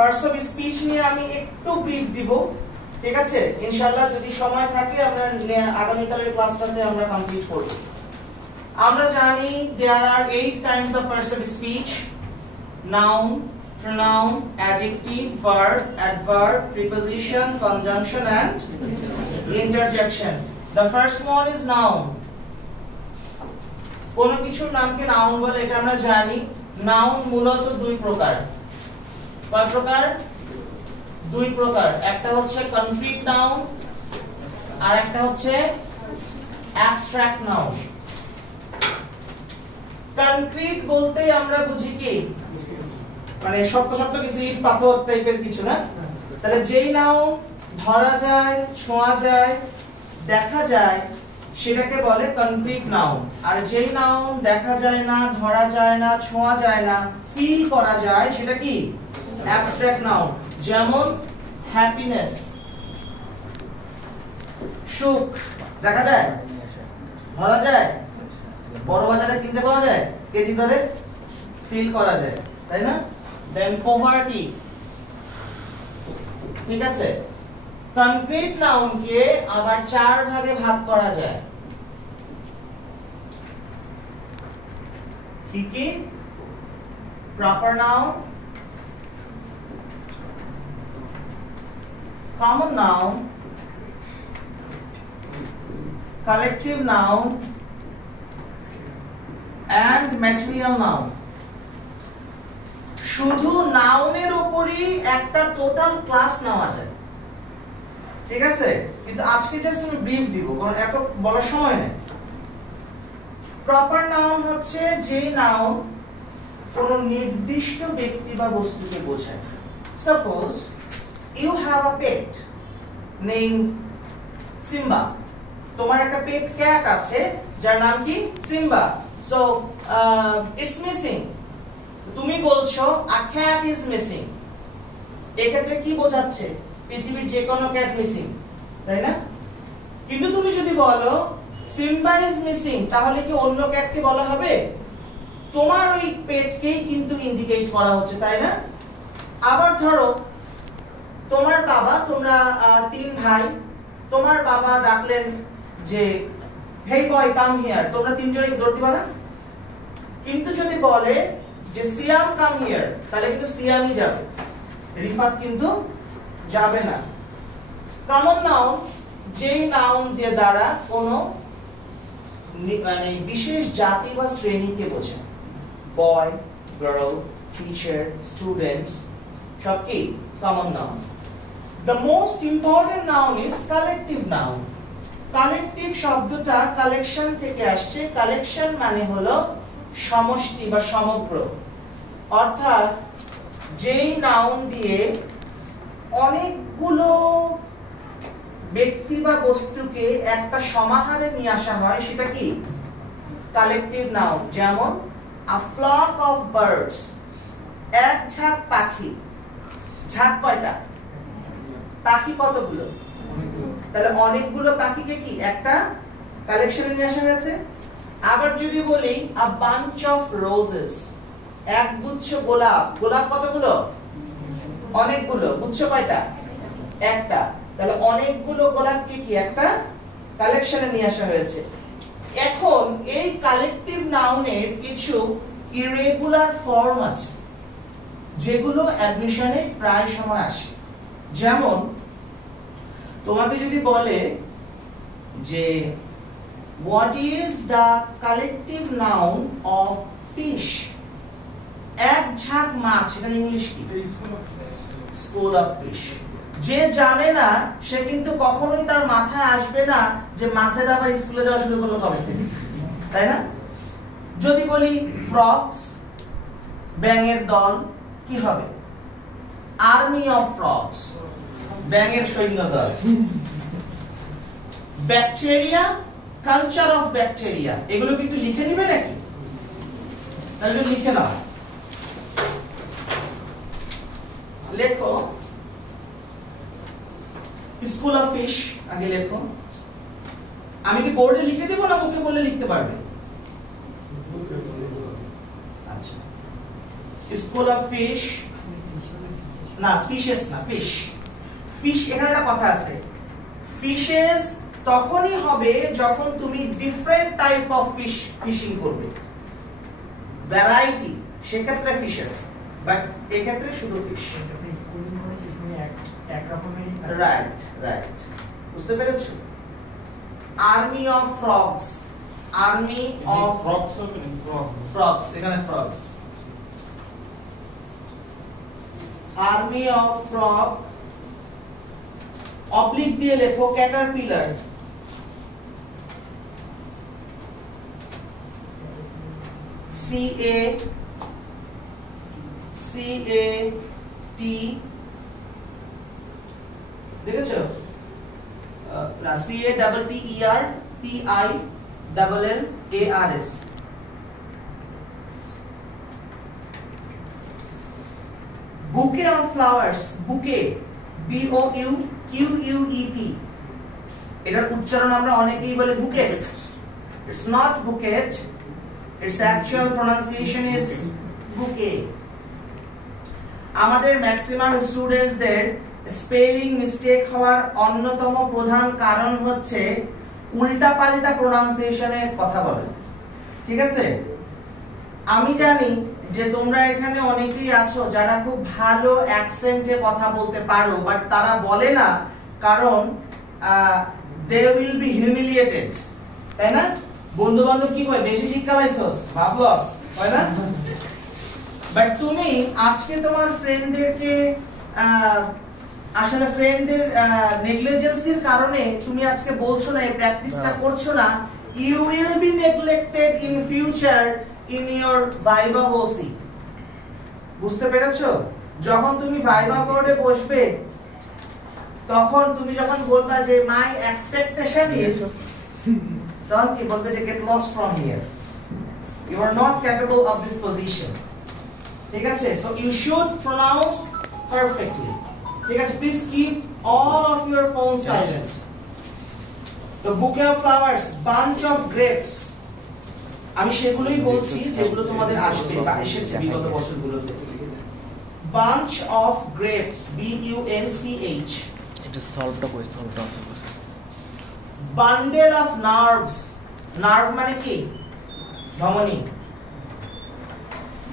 Parts of speech নিয়ে আমি একটু ব্রিফ দিব, ঠিক আছে? ইনশাআল্লাহ যদি সময় থাকে আমরা আগামীকালের ক্লাসটাতে আমরা কমপ্লিট করব। আমরা জানি there are 8 kinds of parts of speech: noun, pronoun, adjective, verb, adverb, preposition, conjunction and interjection. The first one is noun. কোন কিছুর নামকে নাউন বলে এটা আমরা জানি। নাউন মূলত দুই প্রকার। কয় প্রকার? দুই প্রকার। একটা হচ্ছে কনক্রিট নাউন আর একটা হচ্ছে অ্যাবস্ট্রাক্ট নাউন। কনক্রিট বলতে আমরা বুঝি কি, মানে শক্ত শক্ত কিছু, ইট পাথর টাইপের কিছু, না? তাহলে যেই নাউন ধরা যায়, ছোঁয়া যায়, দেখা যায় সেটাকে বলে কনক্রিট নাউন। আর যেই নাউন দেখা যায় না, ধরা যায় না, ছোঁয়া যায় না, ফিল করা যায় সেটা কি? Abstract noun. যেমন হ্যাপিনেস, সুখ দেখা যায়, ধরা যায়, বড় বাজারে কিনতে পাওয়া যায়, কেজি ধরে ফিল করা যায়, তাই না? দেন পভার্টি, ঠিক আছে? কনক্রিট নাউনকে আবার চার ভাগে ভাগ করা যায়। কি কি? Proper noun, common noun, collective noun and material noun. শুধু নাউনের উপরই একটা টোটাল ক্লাস নেওয়া যায়, ঠিক আছে? কিন্তু আজকে জাস্ট আমি ব্রিফ দিব, কারণ এত বলার সময় নেই। প্রপার নাউন হচ্ছে যে নাউন কোনো নির্দিষ্ট ব্যক্তি বা বস্তুকে বোঝায়। Suppose you have a pet named Simba. তোমার একটা পেট ক্যাট আছে যার নাম কি? সিম্বা। So it's missing. তুমি বলছো a cat is missing। এক্ষেত্রে কি বোঝাচ্ছে? পৃথিবীর যে কোনো ক্যাট মিসিং, তাই না? কিন্তু তুমি যদি বলো সিম্বা ইজ মিসিং, তাহলে কি অন্য ক্যাটকে বলা হবে? তোমার ওই পেটকেই কিন্তু ইন্ডিকেট করা হচ্ছে, তাই না? আবার ধরো তোমার বাবা, তোমরা তিন ভাই, তোমার বাবা ডাকলেন যে হেই বয় কাম হিয়ার, তোমরা তিনজনে কি দৌড় দিবা না? কিন্তু যদি বলে যে সিয়াম কাম হিয়ার, তাহলে কিন্তু সিয়ামই যাবে, রিফাত কিন্তু যাবে না। কমন নাউন যেই নাউন দিয়ে দ্বারা কোনো মানে বিশেষ জাতি বা শ্রেণীকে বোঝায়। বয়, গার্ল, টিচার, স্টুডেন্টস সব কি? Common noun. The most important noun is collective noun. Collective শব্দটা কালেকশন থেকে আসছে। কালেকশন মানে হলো সমষ্টি বা সমগ্র। অর্থাৎ যেই নাউন দিয়ে অনেকগুলো ব্যক্তি বা বস্তুকে একটা সমাহারে নিয়ে আসা হয় সেটা কি? Collective noun. যেমন a flock of birds, এক ঝাঁক পাখি। ঝাঁক কয়টা? পাখি কতগুলো? তাহলে অনেকগুলো পাখিকে কি একটা কালেকশনে নিয়ে আসা হয়েছে। আবার যদি বলি a bunch of roses, এক গুচ্ছ গোলাপ। গোলাপ কতগুলো? অনেকগুলো। গুচ্ছ কয়টা? একটা। তাহলে অনেকগুলো গোলাপকে কি একটা কালেকশনে নিয়ে আসা হয়েছে। এখন এই কালেকটিভ নাউনের কিছু ইরেগুলার ফর্ম আছে যেগুলো অ্যাডমিশনে প্রায় সময় আসে। যেমন তোমাকে যদি বলে যে what is the collective noun of fish, এক ঝাঁক মাছ, এটা ইংলিশ কি? School of fish. যে জানে না সে কিন্তু কখনোই তার মাথায় আসবে না যে মাছের আবার স্কুলে যাওয়া শুরু করলো কবে থেকে, তাই না? যদি বলি ফ্রগস, ব্যাঙের দল, কি হবে? আর্মি অফ ফ্রগস, ব্যাঙের সৈন্যদল। Bacteria, culture of bacteria. এগুলো কি একটু লিখে নিবে নাকি? তাহলে লিখে নাও, লেখো স্কুল অফ ফিশ। আগে লেখো। আমি কি বোর্ডে লিখে দেব না মুখে বলে লিখতে পারবে? আচ্ছা, স্কুল অফ ফিশ না ফিশেস না, ফিশ ফিশ এখানে একটা কথা আছে, ফিশেস তখনই হবে যখন তুমি different type of fish fishing করবে, ভ্যারাইটি, সেক্ষেত্রে ফিশেস, বাট এক্ষেত্রে শুধু ফিশ। রাইট রাইট, বুঝতে পেরেছো? Army of frogs, army of frogs, এখানে frogs, army of frog, oblique দিয়ে লেখো ক্যাটারপিলার, CAT, দেখেছো? না, CATTERPILLARS, বুকে অফ ফ্লাওয়ার্স, বুকে BOUQUET, এটার উচ্চারণ আমরা অনেকেই বলে bouquet, it's not buket, its actual pronunciation is bouquet. আমাদের ম্যাক্সিমাম স্টুডেন্টসদের স্পেলিং মিস্টেক হওয়ার অন্যতম প্রধান কারণ হচ্ছে উল্টাপাল্টা প্রোনাউন্সিয়েশনের কথা বলা, ঠিক আছে? আমি জানি যে তোমরা এখানে অনেকেই আছো যারা খুব ভালো অ্যাকসেন্টে কথা বলতে পারো, বাট তারা বলে না কারণ they will be humiliated, তাই না? বন্ধু বান্ধব কি কয়, বেশি শিক্ষা লাইছস, ভাবলস, হয় না? বাট তুমি আজকে তোমার ফ্রেন্ডদেরকে আসলে ফ্রেন্ডদের নেগলিজেন্সির কারণে তুমি আজকে বলছো না, এই প্র্যাকটিসটা করছো না, you will be neglected in future in your viva voce, বুঝতে পেরেছো? যখন তুমি ভাইবা বোর্ডে বসবে তখন তুমি যখন বলবা যে my expectation is, তখন কি বলবে যে get lost from here, you are not capable of this position, ঠিক আছে? So you should pronounce perfectly, ঠিক আছে? Please keep all of your phones silent. The bouquet of flowers, bunch of grapes, আমি সেগুলোই বলছি যেগুলো তোমাদের আসবে বা এসেছে বিগত বছরগুলোতে। bunch of grapes, BUNCH, এটা সলভটা কই, সলভটা আছে বসে। bundle of nerves, নার্ভ মানে কি? ধমনী।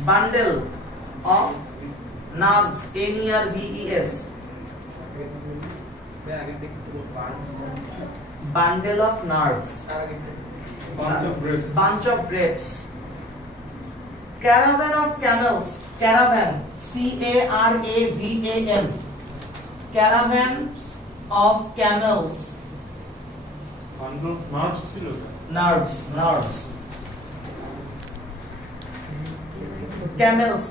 bundle of nerves, NERVES, bundle of nerves, bunch of grapes, caravan of camels, caravan, CARAVAN, caravan of camels, nerves, nerves, camels,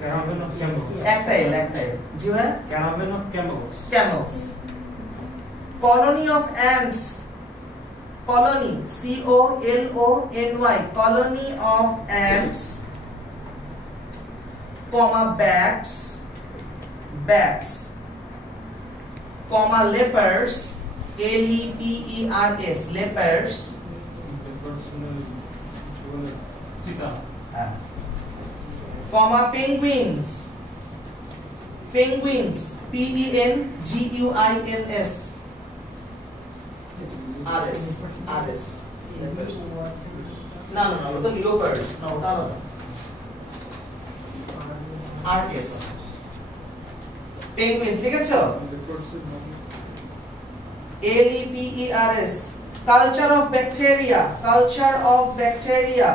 caravan of camels, একটাই জি ভাই, caravan of camels, camels, colony of ants, colony, COLONY, colony of ants, comma bats, bats, comma lepers, LEPERS, lepers, comma penguins, penguins, PENGUINS, RS, lepers, no, the leopards, no, RS, penguins, লিখেছো? LEPERS, culture of bacteria, culture of bacteria,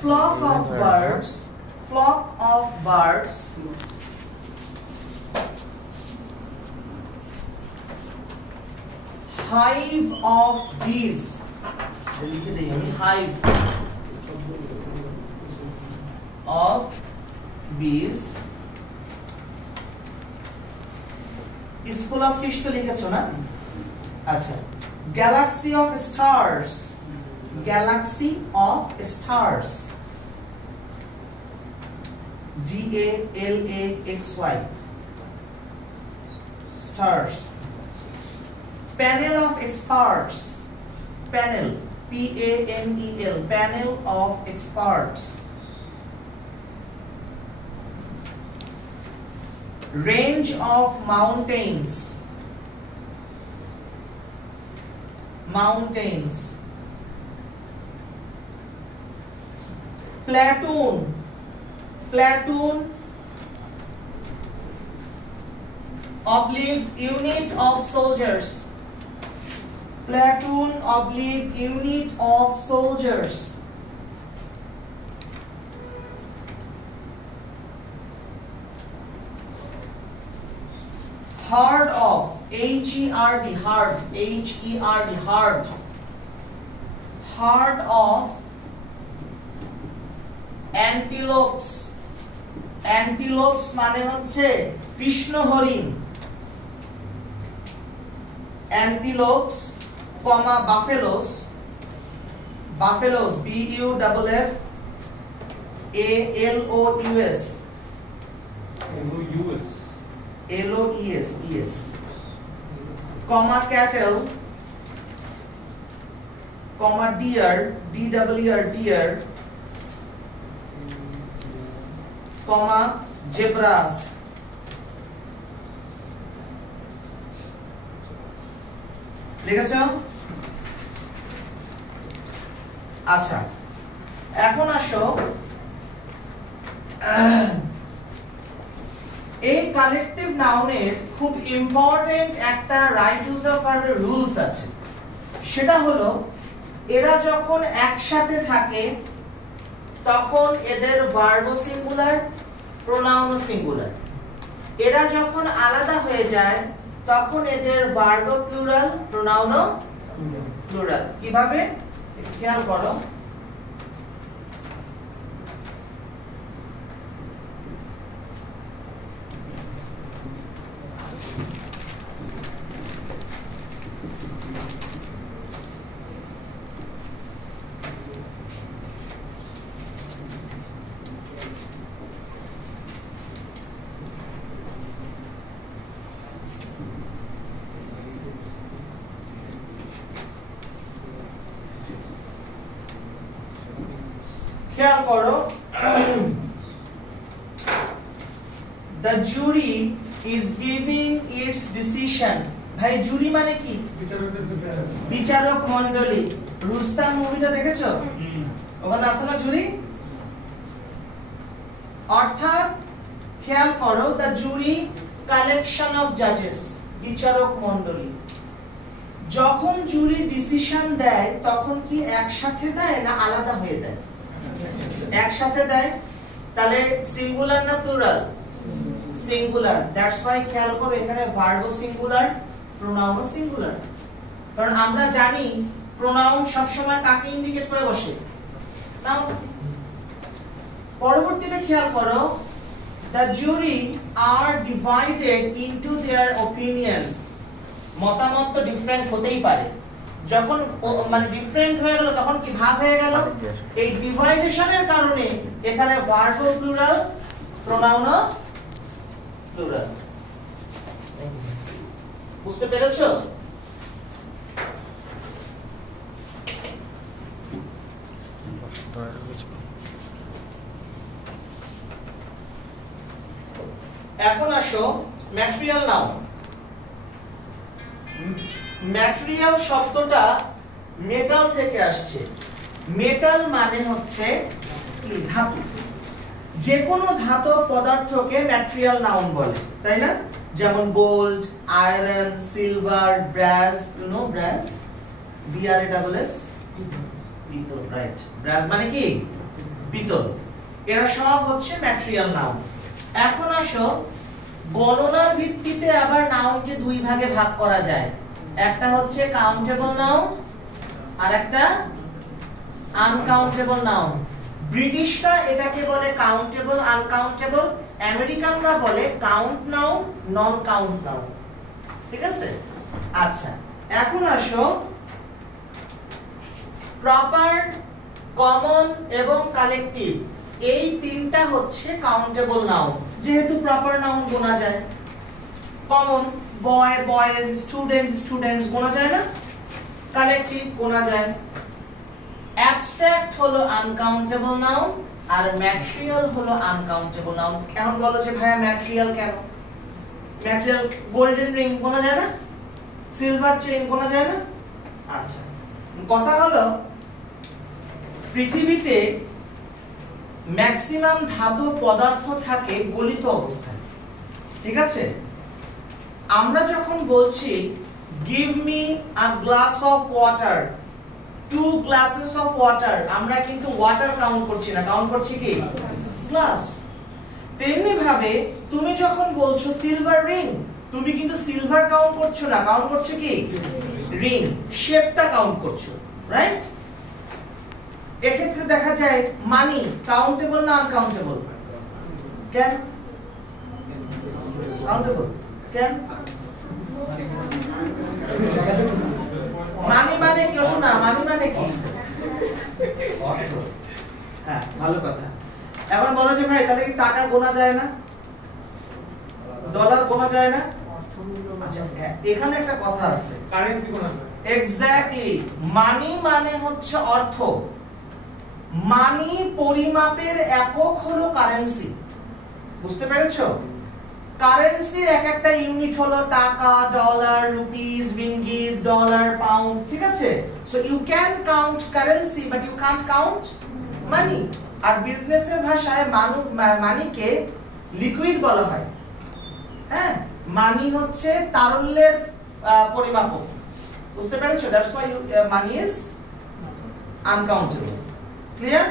flock of birds, flock of birds, hive of bees, hive of bees, school of fish তো লিখেছো না? আচ্ছা, galaxy of stars, galaxy of stars, GALAXY, stars, panel of experts, panel, PANEL, panel of experts. Range of mountains, mountains. Platoon, platoon oblique unit of soldiers, platoon oblique unit of soldiers. Herd of, HERD, herd, HERD, herd, herd of antelopes, antelopes মানে হচ্ছে কৃষ্ণ হরিণ, antelopes, comma buffaloes, buffaloes, BUFFALOUS, LOES, comma cattle, comma deer, DEER, deer, comma zebras. লিখেছো? আচ্ছা, এখন আসো এই collective নাউনের খুব ইম্পর্টেন্ট একটা রাইট ইউজার ভার্বের রুলস আছে। সেটা হলো এরা যখন একসাথে থাকে তখন এদের ভার্বও সিঙ্গুলার, প্রোনাউনও সিঙ্গুলার। এরা যখন আলাদা হয়ে যায় তখন এদের ভার্বও প্লুরাল, প্রোনাউনও প্লুরাল। কিভাবে খেয়াল করো, খেয়াল করো, the jury is giving its decision। ভাই জুরি মানে কি? বিচারক মণ্ডলী। রুস্তাম মুভিটা দেখেছো? ওখানে আছে না জুরি? অর্থাৎ খেয়াল করো, the jury collection of judges, বিচারক মণ্ডলী। যখন জুরি ডিসিশন দেয় তখন কি একসাথে দেয় না আলাদা হয়ে দেয়? একসাথে দেয়। তাহলে সিঙ্গুলার না প্লুরাল? সিঙ্গুলার। দ্যাটস ওয়াই খেয়াল করো এখানে ভার্বও সিঙ্গুলার, প্রোনাউনও সিঙ্গুলার। কারণ আমরা জানি প্রোনাউন সব সময় কাকে ইন্ডিকেট করে বসে? নাও পরবর্তীতে খেয়াল করো, the jury are divided into their opinions। মতামত তো ডিফারেন্ট হতেই পারে, যখন মানে ডিফারেন্ট হয়ে গেল তখন কি ভাগ হয়ে গেল? এই ডিভাইডেশনের কারণে এখানে ভার্বও প্লুরাল, প্রোনাউনও প্লুরাল। বুঝতে পেরেছো? এখন আসো ম্যাটেরিয়াল নাউন। ম্যাটেরিয়াল শব্দটা মেটাল থেকে আসছে। মেটাল মানে হচ্ছে ধাতু। যে কোনো ধাতব পদার্থকে ম্যাটেরিয়াল নাউন বলে, তাই না? যেমন gold, iron, silver, brass, you know brass, BRASS, পিতল, রাইট। ব্রাস মানে কি? পিতল। এরা সব হচ্ছে ম্যাটেরিয়াল নাউন। এখন আসো গণনার ভিত্তিতে আবার নাউনকে দুই ভাগে ভাগ করা যায়। একটা হচ্ছে কাউন্টেবল নাউন আর একটা আনকাউন্টেবল নাউন। ব্রিটিশরা এটাকে বলে কাউন্টেবল, আনকাউন্টেবল। আমেরিকানরা বলে count noun, non count noun. ঠিক আছে? আচ্ছা, এখন আসো প্রপার, কমন এবং কালেকটিভ, এই তিনটা হচ্ছে কাউন্টেবল নাউন। যেহেতু প্রপার নাউন গোনা যায়, কমন বয়, বয়েজ, স্টুডেন্ট, স্টুডেন্টস গোনা যায় না, কালেকটিভ গোনা যায়। অ্যাবস্ট্রাক্ট হলো আনকাউন্টেবল নাউন আর ম্যাটেরিয়াল হলো আনকাউন্টেবল নাউন। এখন বলো যে ভাইয়া ম্যাটেরিয়াল কেন? ম্যাটেরিয়াল গোল্ডেন রিং গোনা যায় না, সিলভার চেইন গোনা যায় না? আচ্ছা, কথা হলো পৃথিবীতে ম্যাক্সিমাম ধাতু পদার্থ থাকে গলিত অবস্থায়, ঠিক আছে? আমরা যখন বলছি give me a glass of water, 2 glasses of water, আমরা কিন্তু ওয়াটার কাউন্ট করছি না, কাউন্ট করছি কি গ্লাস। তেমনি ভাবে তুমি যখন বলছো সিলভার রিং, তুমি কিন্তু সিলভার কাউন্ট করছো না, কাউন্ট করছো কি রিং, শেপটা কাউন্ট করছো, রাইট? এক্ষেত্রে দেখা যায় মানি কাউন্টেবল না আনকাউন্টেবল? কেন কাউন্টেবল? কেন? মানি মানে কি শোনা, মানি মানে কি? হ্যাঁ, ভালো কথা। এখন বলো যে ভাই তাহলে কি টাকা গোনা যায় না, ডলার গোনা যায় না? আচ্ছা, এখানে একটা কথা আছে, কারেন্সি গোনা যায়। এক্স্যাক্টলি, মানি মানে হচ্ছে অর্থ, মানি পরিমাপের একক হলো কারেন্সি, বুঝতে পেরেছো? কারেন্সির এক একটা ইউনিট হলো টাকা, dollar, rupees, ringgit, dollar, pound, ঠিক আছে? So you can count currency but you can't count money. আর বিজনেসের ভাষায় মানিকে লিকুইড বলা হয়। হ্যাঁ, মানি হচ্ছে তারল্যের পরিমাপক, বুঝতে পেরেছো? That's why money is uncountable. Clear?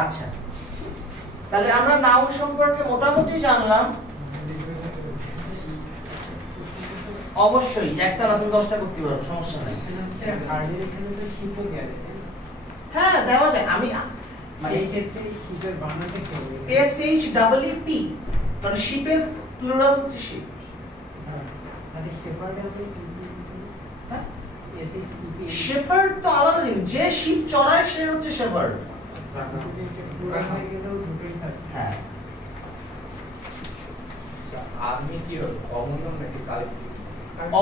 আচ্ছা, তাহলে আমরা নাউন সম্পর্কে মোটামুটি জানলাম। অবশ্যই একটা না, তুমি 10টা করতে পারো, সমস্যা নাই। হ্যাঁ, দেওয়া যায়। আমি সেই ক্ষেত্রে শিপের বানানটা কি হবে? SHEEP, মানে শিপের প্লুরাল হচ্ছে শিপ। হ্যাঁ, আরে শেপার্ড হবে কি? হ্যাঁ, SHEP শেপার্ড তো আলাদা জিনিস, যে শিপ চড়ায় সে হচ্ছে শেপার্ড। পুরান হয়ে গেলেও দুটোই থাকে। হ্যাঁ, আর্মি কি কমন নাকি কালেক্টিভ?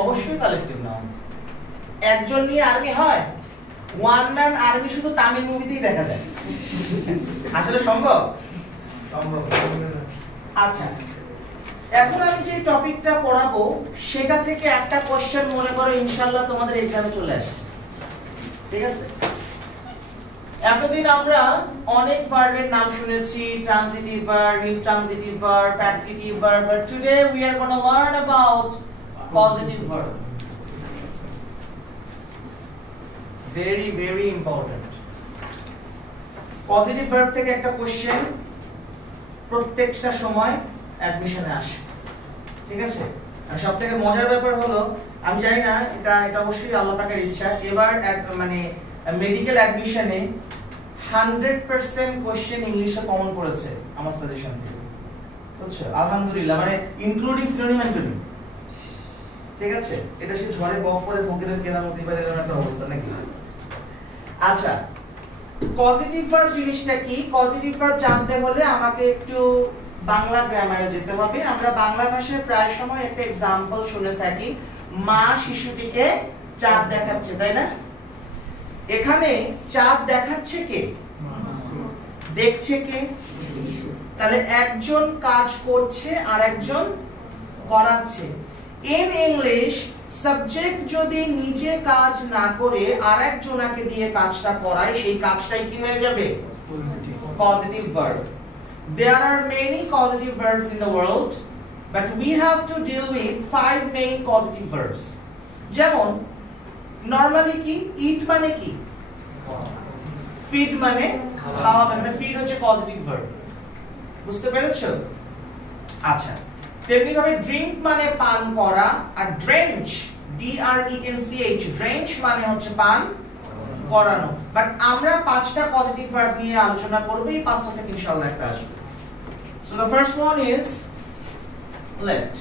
অবশ্যই কালেক্টিভ নাউন। একজন নিয়ে আর্মি হয়? ওয়ান ম্যান আর্মি শুধু তামিল মুভিতেই দেখা যায়, আসলে সম্ভব? সম্ভব। আচ্ছা, এখন আমি যে টপিকটা পড়াবো সেটা থেকে একটা কোশ্চেন মনে করো ইনশাআল্লাহ তোমাদের এক্সামে চলে আসছে, ঠিক আছে? এতদিন আমরা অনেক ভার্বের নাম শুনেছি, transitive verb, intransitive verb, factitive verb, but today we are going to learn about causative verb. Very very important. Positive verb থেকে একটা কোশ্চেন প্রত্যেকটা সময় অ্যাডমিশনে আসে, ঠিক আছে? আর সবথেকে মজার ব্যাপার হলো, আমি জানি না, এটা অবশ্যই আল্লাহ পাকের ইচ্ছা, এবার মানে মেডিকেল অ্যাডমিশনে 100% কোশ্চেন ইংলিশে কমন পড়েছে আমার সাজেশন থেকে, বুঝছো? আলহামদুলিল্লাহ, মানে ইনক্লুডিং সিনোনিম অ্যান্টোনিম, ঠিক আছে? এটা সে ঝড়ে বক পরে ফকিরের কেরামতি পারে এরকম একটা অবস্থা নাকি? আচ্ছা, পজিটিভ ভার্ব জিনিসটা কি? পজিটিভ ভার্ব জানতে হলে আমাকে একটু বাংলা গ্রামারে যেতে হবে। আমরা বাংলা ভাষায় প্রায় সময় একটা एग्जांपल শুনে থাকি, মা শিশুটিকে চাঁদ দেখাচ্ছে, তাই না? এখানে চাঁদ দেখাচ্ছে কে? দেখছে কে? তাহলে একজন কাজ করছে আর একজন করাচ্ছে। ইন ইংলিশ সাবজেক্ট যদি নিজে কাজ না করে আরেকজনকে দিয়ে কাজটা করায়, সেই কাজটাই কি হয়ে যাবে? Positive verb. There are many causative verbs in the world, but we have to deal with 5 main causative verbs. যেমন নরমালি কি? eat মানে কি? feed মানে খাওয়া, মানে feed হচ্ছে পজিটিভ ভার্ব, বুঝতে পেরেছো? আচ্ছা, তেমনি ভাবে ড্রিঙ্ক মানে পান করা, আর ড্রেঞ্চ DRENCH ড্রেঞ্চ মানে হচ্ছে পান করানো। বাট আমরা 5টা পজিটিভ ভার্ব নিয়ে আলোচনা করব, এই 5টা থেকে ইনশাআল্লাহ একটা আসবে। So the first one is let.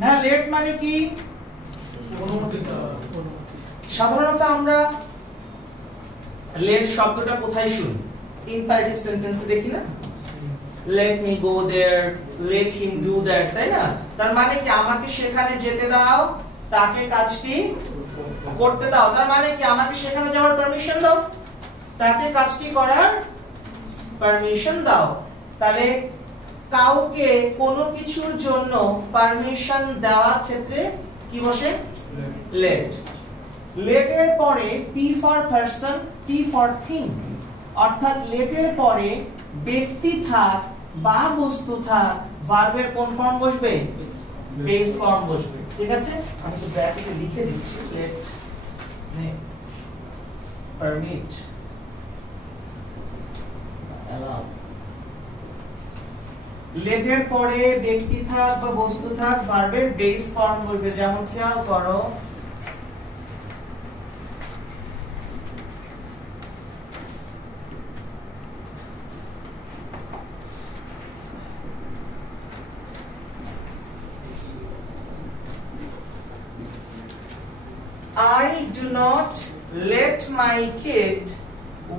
না, let মানে কি? সাধারণত আমরা let শব্দটা কোথায় শুনি? ইম্পারেটিভ সেন্টেন্সে দেখি না? let me go there, let him do that, তাই না? তার মানে কি আমাকে সেখানে যেতে দাও, তাকে কাজটি করতে দাও, তার মানে কি আমাকে সেখানে যাওয়ার পারমিশন দাও, তাকে কাজটি করার পারমিশন দাও। তাহলে কাউকে কোনো কিছুর জন্য পারমিশন দেওয়ার ক্ষেত্রে কি বসে? লেট। লেটের পরে P for person, T for thing, অর্থাৎ লেটের পরে ব্যক্তি থাক বা বস্তু থাক, ভার্বের কোন ফর্ম বসবে? বেস ফর্ম বসবে। ঠিক আছে, আমি তো ব্র্যাকেটে লিখে দিচ্ছি, লেট পারমিট অ্যালাউ। লেটের পরে ব্যক্তি থাক বা বস্তু থাক, ভার্বের বেস ফর্ম বসবে। যেমন খেয়াল করো, I do not let my kid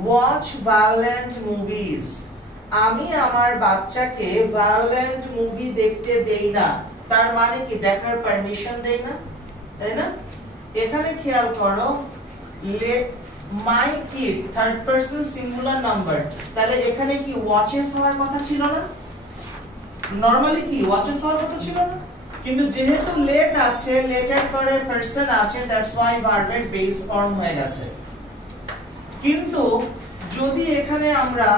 watch violent movies. আমি আমার বাচ্চাকে ভায়োলেন্ট মুভি দেখতে দেই না, তার মানে কি দেখার পারমিশন দেই না, তাই না? এখানে খেয়াল করো, let my kid third person singular number, তাহলে এখানে কি ওয়াচেস হওয়ার কথা ছিল না? নরমালি কি ওয়াচেস হওয়ার কথা ছিল না? কিন্তু যেহেতু লেট আছে, লেটের পরে পারসন আছে, দ্যাটস ওয়াই ভার্বের বেস ফর্ম হয়ে গেছে। কিন্তু যদি এখানে আমরা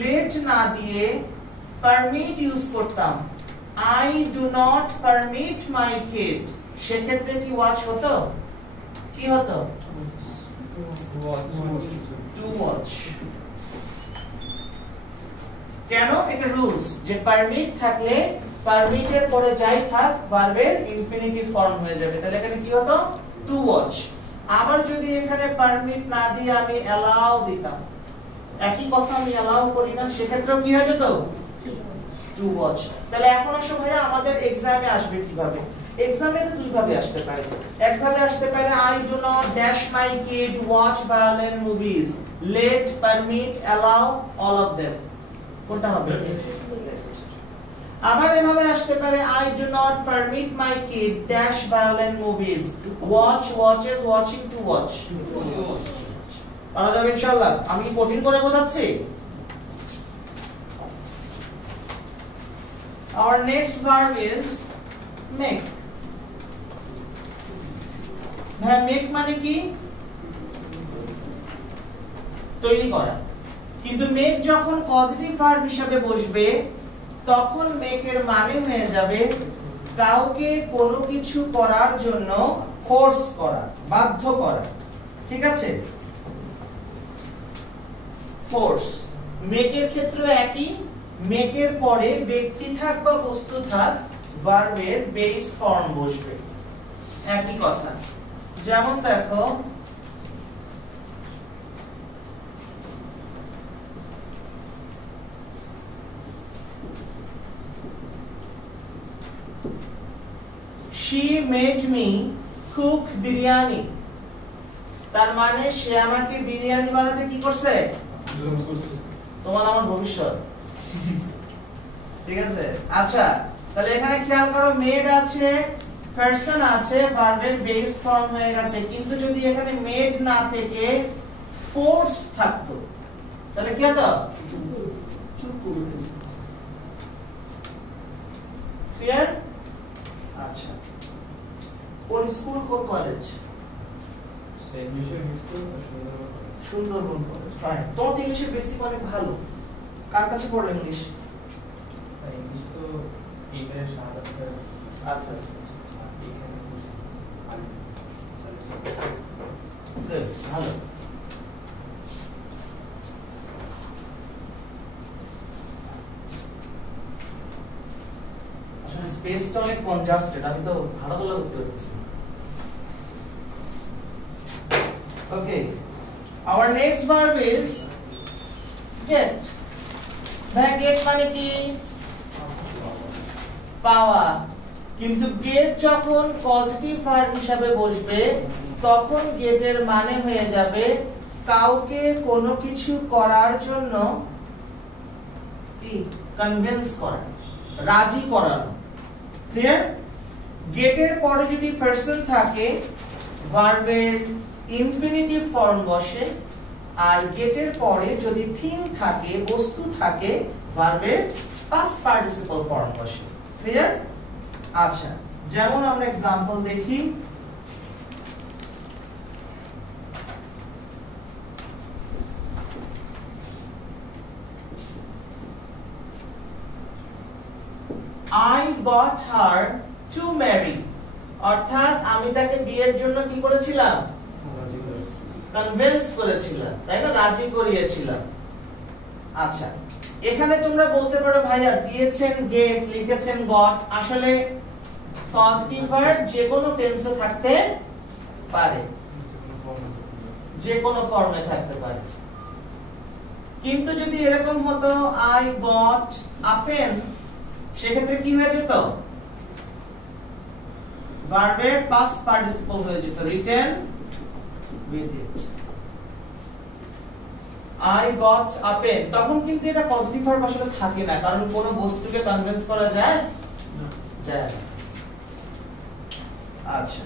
লেট না দিয়ে পারমিট ইউজ করতাম, I do not permit my kid, সেক্ষেত্রে কি ওয়াচ হতো? কি হতো? To watch. কেন? এটা রুলস যে পারমিট থাকলে পারমিটের পরে যাই থাক ভার্বের ইনফিনিটিভ ফর্ম হয়ে যাবে। তাহলে এখানে কি হতো? To watch. আবার যদি এখানে পারমিট না দিয়ে আমি অ্যালাউ দিতাম, একই কথা আমি অ্যালাউ করি না, সেক্ষেত্রেও কি হয়ে যেত? To watch. তাহলে এখন আসো ভাইয়া আমাদের এক্সামে আসবে কিভাবে? এক্সামে তো দুই ভাবে আসতে পারে। একভাবে আসতে পারে I do not dash my kid watch violent movies, let, permit, allow, all of them। কোনটা হবে? আবার এভাবে আসতে পারে I do not permit my kid dash violent movies, watch, watches, watching, to watch। পারা যাবে ইনশাআল্লাহ? আমি কি কঠিন করে বোঝাচ্ছি? Our next verb is make। ভাই make মানে কি? তৈরি করা। কিন্তু make যখন পজিটিভ ভার্ব হিসেবে বসবে, তখন make এর মানে হয়ে যাবে কাউকে কোনো কিছু করার জন্য ফোর্স করা, বাধ্য করা। ঠিক আছে? ফোর্স। make এর ক্ষেত্রে একই, make এর পরে ব্যক্তি থাক বা বস্তু থাক, ভার্বের বেস ফর্ম বসবে। একই কথা। যেমন দেখো, she made me cook biryani, তার মানে সে আমাকে বিরিয়ানি বানাতে কি করছে? তোমার আমার ভবিষ্যৎ। ঠিক আছে? আচ্ছা, তাহলে এখানে খেয়াল করো, মেড আছে, পারসন আছে, ভার্বের বেস ফর্ম হয়ে গেছে। কিন্তু যদি এখানে মেড না থেকে ফোর্স থাকতো, তাহলে কি হতো? ক্লিয়ার? আচ্ছা, কোন স্কুল, কোন college? Saint Michel school, Sundarban college. Sundarban college. Fine. তোমার ইংলিশে বেসিক অনেক ভালো। কার কাছে পড়লে ইংলিশ? ইংলিশ তো ইংরেজি সাদা স্যার। আচ্ছা আচ্ছা, এখানে বসে গুড, ভালো। আসলে স্পেসটা অনেক কনজাস্টেড, আমি তো ভালো ভালো করতে পারতেছি। ওকে, our next verb is get। ভাই get মানে কি? পাওয়া। কিন্তু get যখন পজিটিভ ভার্ব হিসাবে বসবে, তখন get এর মানে হয়ে যাবে কাউকে কোনো কিছু করার জন্য কি কনভিন্স করা, রাজি করানো। ক্লিয়ার? get এর পরে যদি পারসন থাকে, ভার্বের ইনফিনিটিভ ফর্ম বসে, আর গেটের পরে যদি থিং থাকে, বস্তু থাকে, ভার্বের পাস্ট পার্টিসিপল ফর্ম বসে। ক্লিয়ার? আচ্ছা, যেমন আমরা एग्जांपल দেখি। I got her to marry, অর্থাৎ আমি তাকে বিয়ের জন্য কি করেছিলাম? কনভিন্স করেছিলাম, তাই না? রাজি করিয়েছিলাম। আচ্ছা, এখানে তোমরা বলতে পারো ভাইয়া দিয়েছেন গেট, লিখেছেন গট, আসলে পজিটিভ ভার্ব যে কোনো টেন্সে থাকতে পারে, যে কোনো ফর্মে থাকতে পারে। কিন্তু যদি এরকম হতো I got a pen, সেক্ষেত্রে কি হয়ে যেত? ভার্বের পাস্ট পার্টিসিপল হয়ে যেত, written with it। I got a pen, তখন কিন্তু এটা পজিটিভ ভার্ব আসলে থাকে না, কারণ কোন বস্তুকে কনভিন্স করা যায় যায় না। আচ্ছা,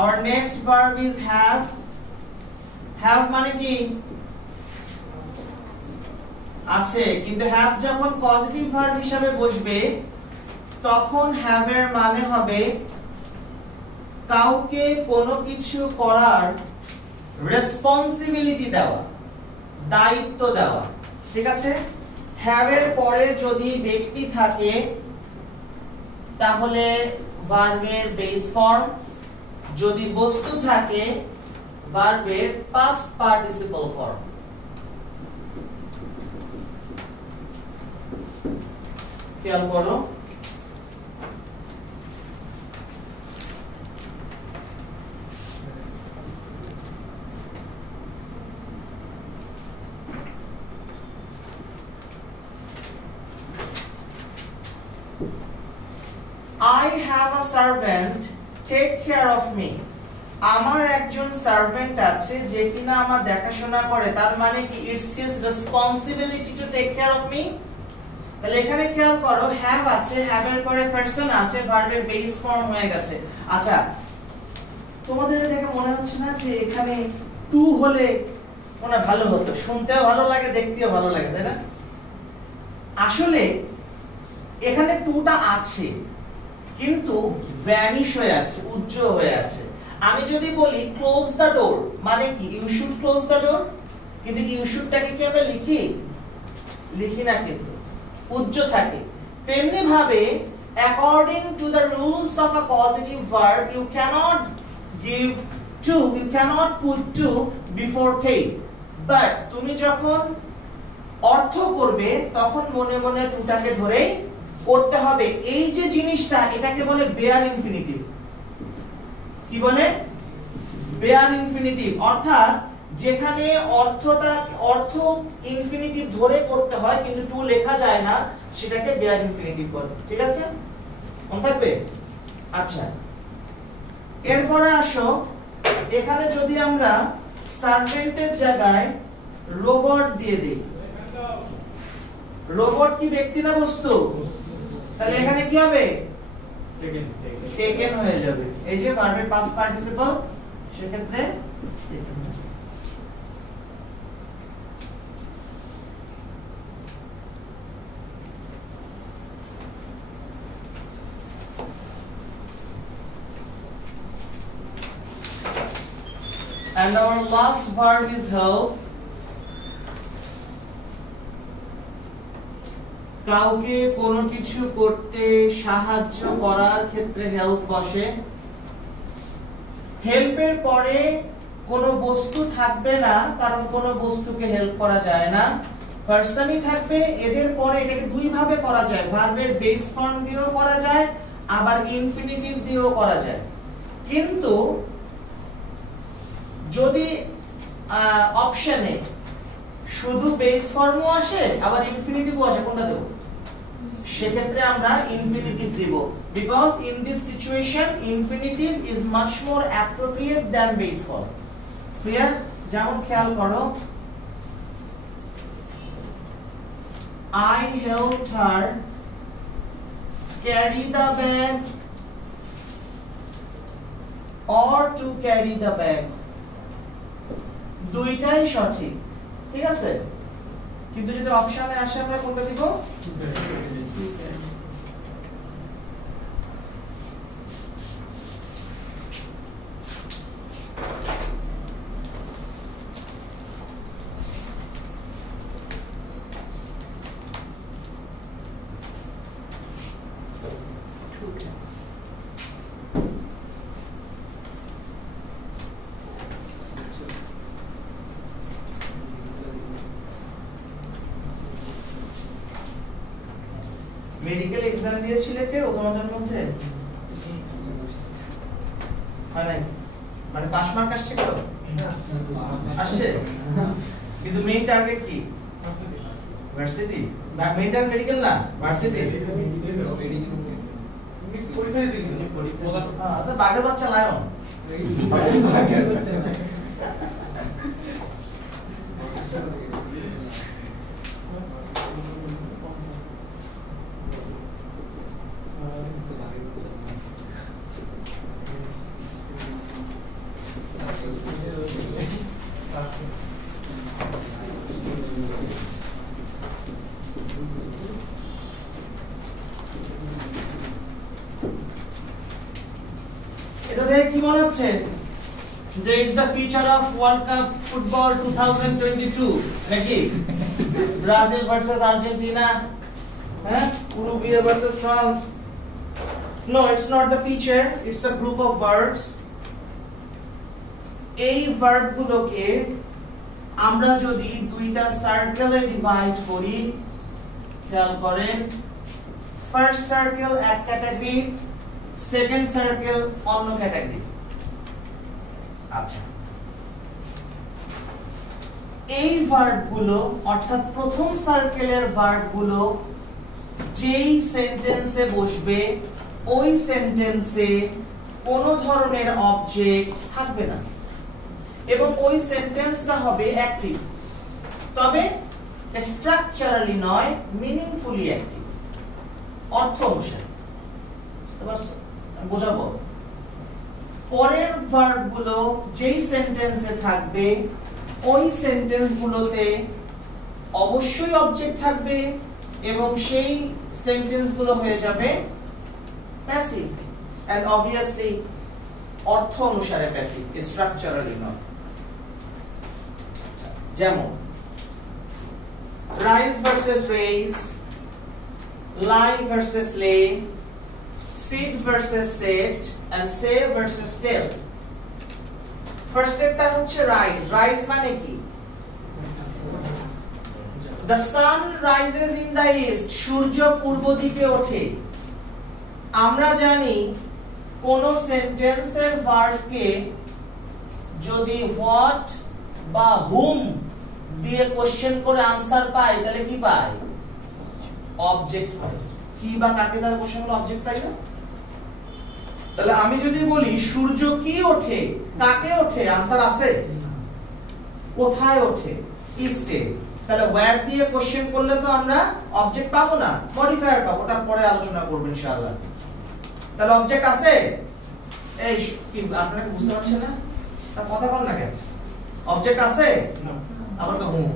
our next verb is have। have মানে কি? আছে, কিন্তু have যখন পজিটিভ ভার্ব হিসেবে বসবে তখন have এর মানে হবে কাউকে কোনো কিছু করার রেসপন্সিবিলিটি দেওয়া, দায়িত্ব দেওয়া। ঠিক আছে? have এর পরে যদি ব্যক্তি থাকে তাহলে ভার্বের বেস ফর্ম, যদি বস্তু থাকে ভার্বের পাস্ট পার্টিসিপল ফর্ম। খেয়াল করো, I have a servant, take care of me। আমার একজন সার্ভেন্ট আছে যে কিনা আমার দেখাশোনা করে, তার মানে কি it's his responsibility to take care of me. তাহলে এখানে খেয়াল করো, have আছে, have এর পরে পারসন আছে, ভার্বের বেস ফর্ম হয়ে গেছে। আচ্ছা, তোমাদের দেখে মনে হচ্ছে না যে এখানে টু হলে মনে ভালো হতো, শুনতেও ভালো লাগে, দেখতেও ভালো লাগে, তাই না? আসলে এখানে টুটা আছে কিন্তু ভ্যানিশ হয়ে আছে, উজ্জ্বল হয়ে আছে। আমি যদি বলি ক্লোজ দ্য ডোর, মানে কি you should close the door, কিন্তু ইউ শুডটাকে কি আমরা লিখি? লিখি না, কিন্তু উজ্জ্বল থাকে। তেমনি ভাবে according to the rules of a positive verb you cannot give to, you cannot put to before take, but তুমি যখন অর্থ করবে তখন মনে মনে টুটাকে ধরেই করতে হবে। এই যে জিনিসটা, এটাকে বলে বেয়ার ইনফিনিটিভ। কি বলে? বেয়ার ইনফিনিটিভ, অর্থাৎ যেখানে অর্থ ইনফিনিটিভ ধরে করতে হয় কিন্তু টু লেখা যায় না, সেটাকে বেয়ার ইনফিনিটিভ বলে। ঠিক আছে? মনে থাকবে? আচ্ছা, এরপরে আসো, এখানে যদি আমরা সার্ভেন্টের জায়গায় রোবট দিয়ে দেই, রোবট কি ব্যক্তি না বস্তু? তাহলে এখানে কি হবে? টেকেন হয়ে যাবে। এই যে ভার্বের পাস্ট পার্টিসিপল, সেক্ষেত্রে and our last verb is help। কাউকে কোনো কিছু করতে সাহায্য করার ক্ষেত্রে হেল্প বসে। হেল্পের পরে কোনো বস্তু থাকবে না, কারণ কোনো বস্তুকে হেল্প করা যায় না, পারসনই থাকবে। এদের পরে এটাকে দুই ভাবে করা যায়, ভার্বের বেস ফর্ম দিয়েও করা যায়, আবার ইনফিনিটিভ দিয়েও করা যায়। কিন্তু যদি অপশনে শুধু বেস ফর্মও আসে আবার ইনফিনিটিভও আসে, কোনটা দেব? সেক্ষেত্রে আমরা ইনফিনিটিভ দেব, because in this situation infinitive is much more appropriate than base form. Clear? যেমন খেয়াল করো, I helped her carry the bag or to carry the bag দুইটাই সঠিক ঠিক আছে কিন্তু যদি অপশনে আসে আমরা কোনটা দিব মেডিকেল এক্সাম দিয়েছিলে কেউ তোমাদের মধ্যে মানে পাস মার্ক আসছে কেউ আসছে কিন্তু মেইন টার্গেট কি ভার্সিটি না মেইন টার্গেট মেডিকেল না ভার্সিটি পরীক্ষা দিতে গেছিল আচ্ছা বাঘের বাচ্চা লায়ন এটা দেখে কি মনে হচ্ছে যে is the feature of world cup football 2022 নাকি ব্রাজিল ভার্সেস আর্জেন্টিনা হ্যাঁ Uruguay versus France no it's not the feature it's a group of verbs এই ভার্ব গুলোকে আমরা যদি দুইটা সার্কেলে ডিভাইড করি খেয়াল করেন ফার্স্ট সার্কেল এক ক্যাটাগরি সেকেন্ড সার্কেল অন্য ক্যাটাগরি আচ্ছা এই ভার্ব গুলো অর্থাৎ প্রথম সার্কেলের ভার্ব গুলো যেই সেন্টেন্সে বসবে ওই সেন্টেন্সে কোনো ধরনের অবজেক্ট থাকবে না এবং ওই সেন্টেন্সটা হবে অ্যাক্টিভ তবে স্ট্রাকচারালি নয় মিনিংফুলি অ্যাক্টিভ অর্থ অনুসারে বোঝাবো পরের ভার্বগুলো যেই সেন্টেন্সে থাকবে ওই সেন্টেন্সগুলোতে অবশ্যই অবজেক্ট থাকবে এবং সেই সেন্টেন্সগুলো হয়ে যাবে প্যাসিভ এন্ড obviously অর্থ অনুসারে প্যাসিভ স্ট্রাকচারালি নয় যেমন rise versus raise lie versus lay sit versus set and say versus tell first একটা হচ্ছে rise মানে কি the sun rises in the east সূর্য পূর্ব দিকে ওঠে আমরা জানি কোন সেন্টেন্সের ভার্বকে যদি what বা whom দিয়ে কোশ্চেন করে আনসার পাই তাহলে কি পাই অবজেক্ট পাই কি বা কাকে দ্বারা কোশ্চেন করলে অবজেক্ট পাই না তাহলে আমি যদি বলি সূর্য কি ওঠে কাকে ওঠে আনসার আছে কোথায় ওঠে ইস্টে তাহলে ওয়্যার দিয়ে কোশ্চেন করলে তো আমরা অবজেক্ট পাবো না মডিফায়ার পাবো ওটা পরে আলোচনা করব ইনশাআল্লাহ তাহলে অবজেক্ট আছে এই কি আপনারা বুঝতে পারছেন না তা কথা বল না কেন অবজেক্ট আছে না আবার কা হুম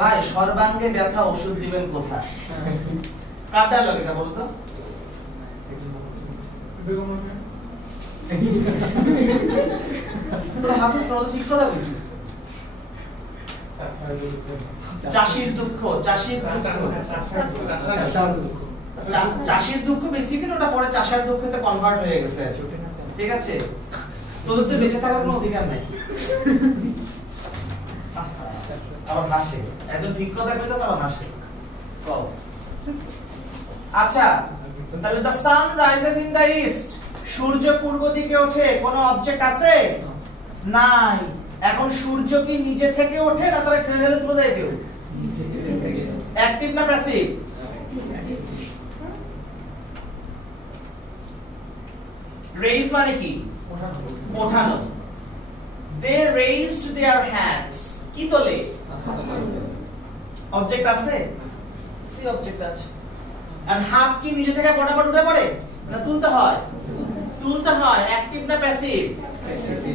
ভাই সর্বাঙ্গে ব্যথা ওষুধ দিবেন কোথায় কার ডায়লগ এটা বলো তো তোরা হাসিস না তো ঠিক কথা বলছিস চাষির দুঃখ চাষির দুঃখ বেসিক্যালি ওটা পরে চাষার দুঃখতে কনভার্ট হয়ে গেছে ঠিক আছে তোদের তো বেঁচে থাকার কোনো অধিকার নাই আবার হাসে একদম ঠিক কথা কইতাছ আবার হাসে কও আচ্ছা তাহলে the sun rises in the east সূর্য পূর্ব দিকে ওঠে কোনো অবজেক্ট আছে নাই এখন সূর্য কি নিজে থেকে ওঠে না তারা ছেড়ে দিলে তুলে দেয় কেউ অ্যাক্টিভ না প্যাসিভ রেইজ মানে কি ওঠানো they raised their hands কি তোলে অবজেক্ট আছে সি অবজেক্ট আছে আর হাত কি নিজে থেকে পটাপট উঠে পড়ে না তুলতে হয়? তুলতে হয়। অ্যাক্টিভ না প্যাসিভ?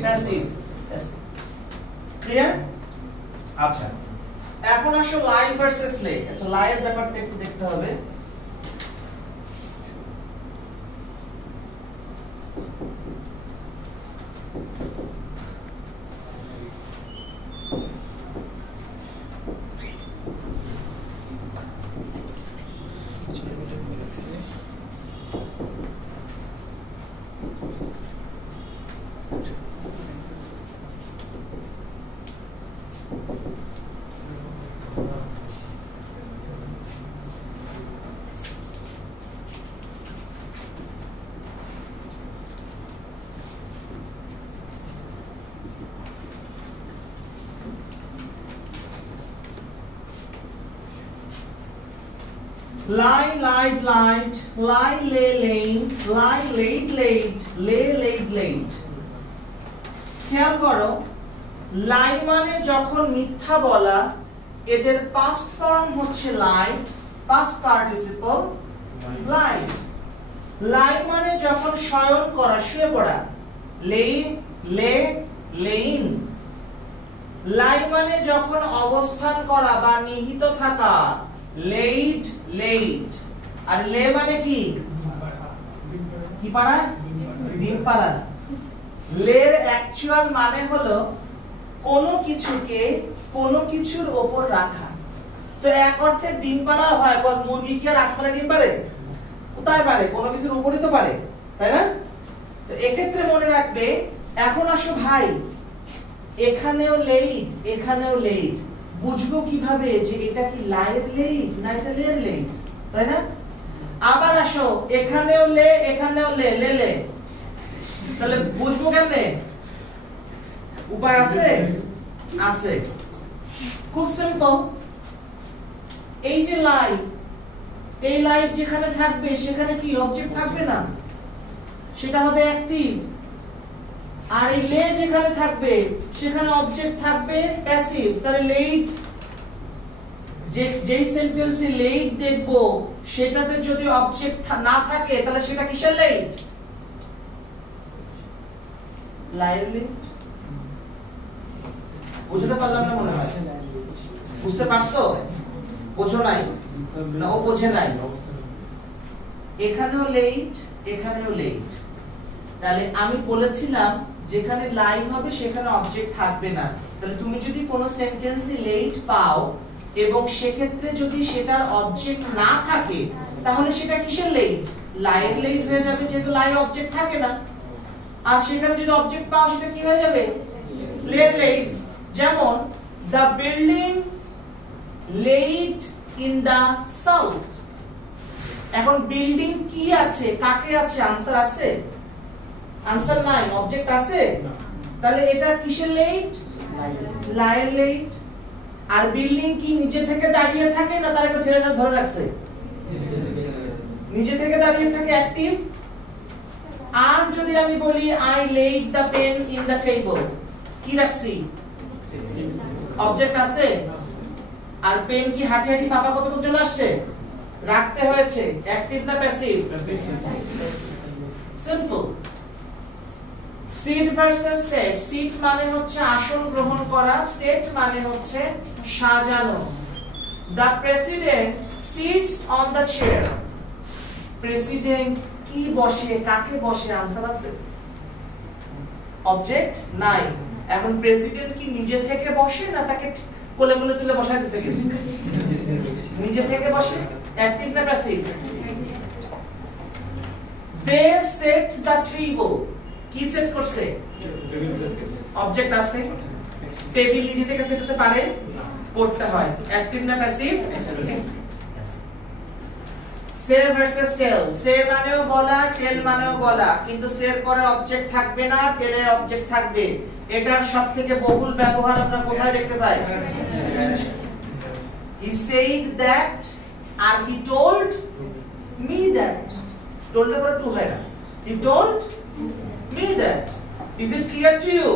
প্যাসিভ। ক্লিয়ার? আচ্ছা, এখন আসো লাই ভার্সেস লে। আচ্ছা, লাই এর ব্যাপারটা একটু দেখতে হবে। Lie, lied, lied, lie, lay, laying, lie, laid, laid, lay, laid, laid. খেয়াল করো, লাই মানে যখন মিথ্যা বলা, এদের পাস্ট ফর্ম হচ্ছে লাইড, পাস্ট পার্টিসিপল লাইড। লাই মানে যখন শয়ন করা, শুয়ে পড়া, লে, লে, লেইং। লাই মানে যখন অবস্থান করা বা নিহিত থাকা, laid, laid। আর লে মানে কি? কি পাড়া? ডিম পাড়া। লের অ্যাকচুয়াল মানে হলো কোনো কিছুকে কোনো কিছুর উপর রাখা। তো এক অর্থে ডিম পাড়া হয়, মুরগি কি আর আসমানে ডিম পাড়ে? কোথায় পারে? কোনো কিছুর উপরই তো পারে, তাই না? তো এক্ষেত্রে মনে রাখবে, এখন আসো ভাই, এখানেও লেইড, এখানেও লেইড। বুঝবো কিভাবে যে এটা কি লাইয়ের লেইড না এটা লের লেইড, তাই না? আবার আসো, এখানেও লে, এখানেও লে, লে লে। তাহলে বুঝবো কেমনে? উপায় আছে? আছে, খুব সিম্পল। এই যে লাই, এই লাইট যেখানে থাকবে সেখানে কি অবজেক্ট থাকবে না? সেটা হবে অ্যাক্টিভ। আর এই লে যেখানে থাকবে সেখানে অবজেক্ট থাকবে প্যাসিভ। তাহলে লেইড, যেই সেন্টেন্সে লেইড দেখবো সেটাতে যদি অবজেক্ট না থাকে তাহলে সেটা কিসের লেইড? Live laid. বুঝতে পারলাম না মনে হয়? বুঝতে পারছো? বোঝো নাই? না ও বোঝে নাই। এখানেও লেইড, এখানেও লেইড। তাহলে আমি বলেছিলাম যেখানে লাই হবে সেখানে অবজেক্ট থাকবে না। তাহলে তুমি যদি কোনো সেন্টেন্সে লেইড পাও এবং সেক্ষেত্রে যদি সেটার অবজেক্ট না থাকে তাহলে সেটা কিসের লেইড? লাইয়ের লেইড হয়ে যাবে, যেহেতু লাই অবজেক্ট থাকে না। আর সেখানে যদি অবজেক্ট পাও সেটা কি হয়ে যাবে? লের লেইড। যেমন the building laid in the south। এখন বিল্ডিং কি আছে, কাকে আছে? আনসার আছে? আনসার নাই, অবজেক্ট আছে। তাহলে এটা কিসের লেইড? লাইয়ের লেইড। আর বিল্ডিং কি নিজে থেকে দাঁড়িয়ে থাকে না তার একটু ঠেলে ধরে রাখছে? নিজে থেকে দাঁড়িয়ে থাকে, অ্যাক্টিভ। আর যদি আমি বলি I laid the pen in the table, কি রাখছি? অবজেক্ট আছে। আর পেন কি হাঁটি হাঁটি পাপা কতক্ষণ চলে আসছে? রাখতে হয়েছে। অ্যাক্টিভ না passive? Simple. Sit versus set. Sit মানে হচ্ছে আসন গ্রহণ করা, সেট মানে হচ্ছে সাজানো। The president sits on the chair। President কি বসে, কাকে বসে? আনসার আছে? অবজেক্ট নাই। এখন প্রেসিডেন্ট কি নিজে থেকে বসে না তাকে কোলে কোলে তুলে বসায় দিতে? নিজে থেকে বসে। অ্যাক্টিভ না passive? They set the table। কি সেট করছে? অবজেক্ট আছে। টেবিল নিজে থেকে সেট হতে পারে? করতে হয়। অ্যাক্টিভ না প্যাসিভ? সে ভার্সেস টেল। সে মানেও বলা, টেল মানেও বলা, কিন্তু সের পরে অবজেক্ট থাকবে না, টেলের অবজেক্ট থাকবে। এটার সবথেকে বহুল ব্যবহার আমরা কোথায় দেখতে পাই? He said that and he told me that। told এর পরে টু হয় না। He told me that। Is it clear to you?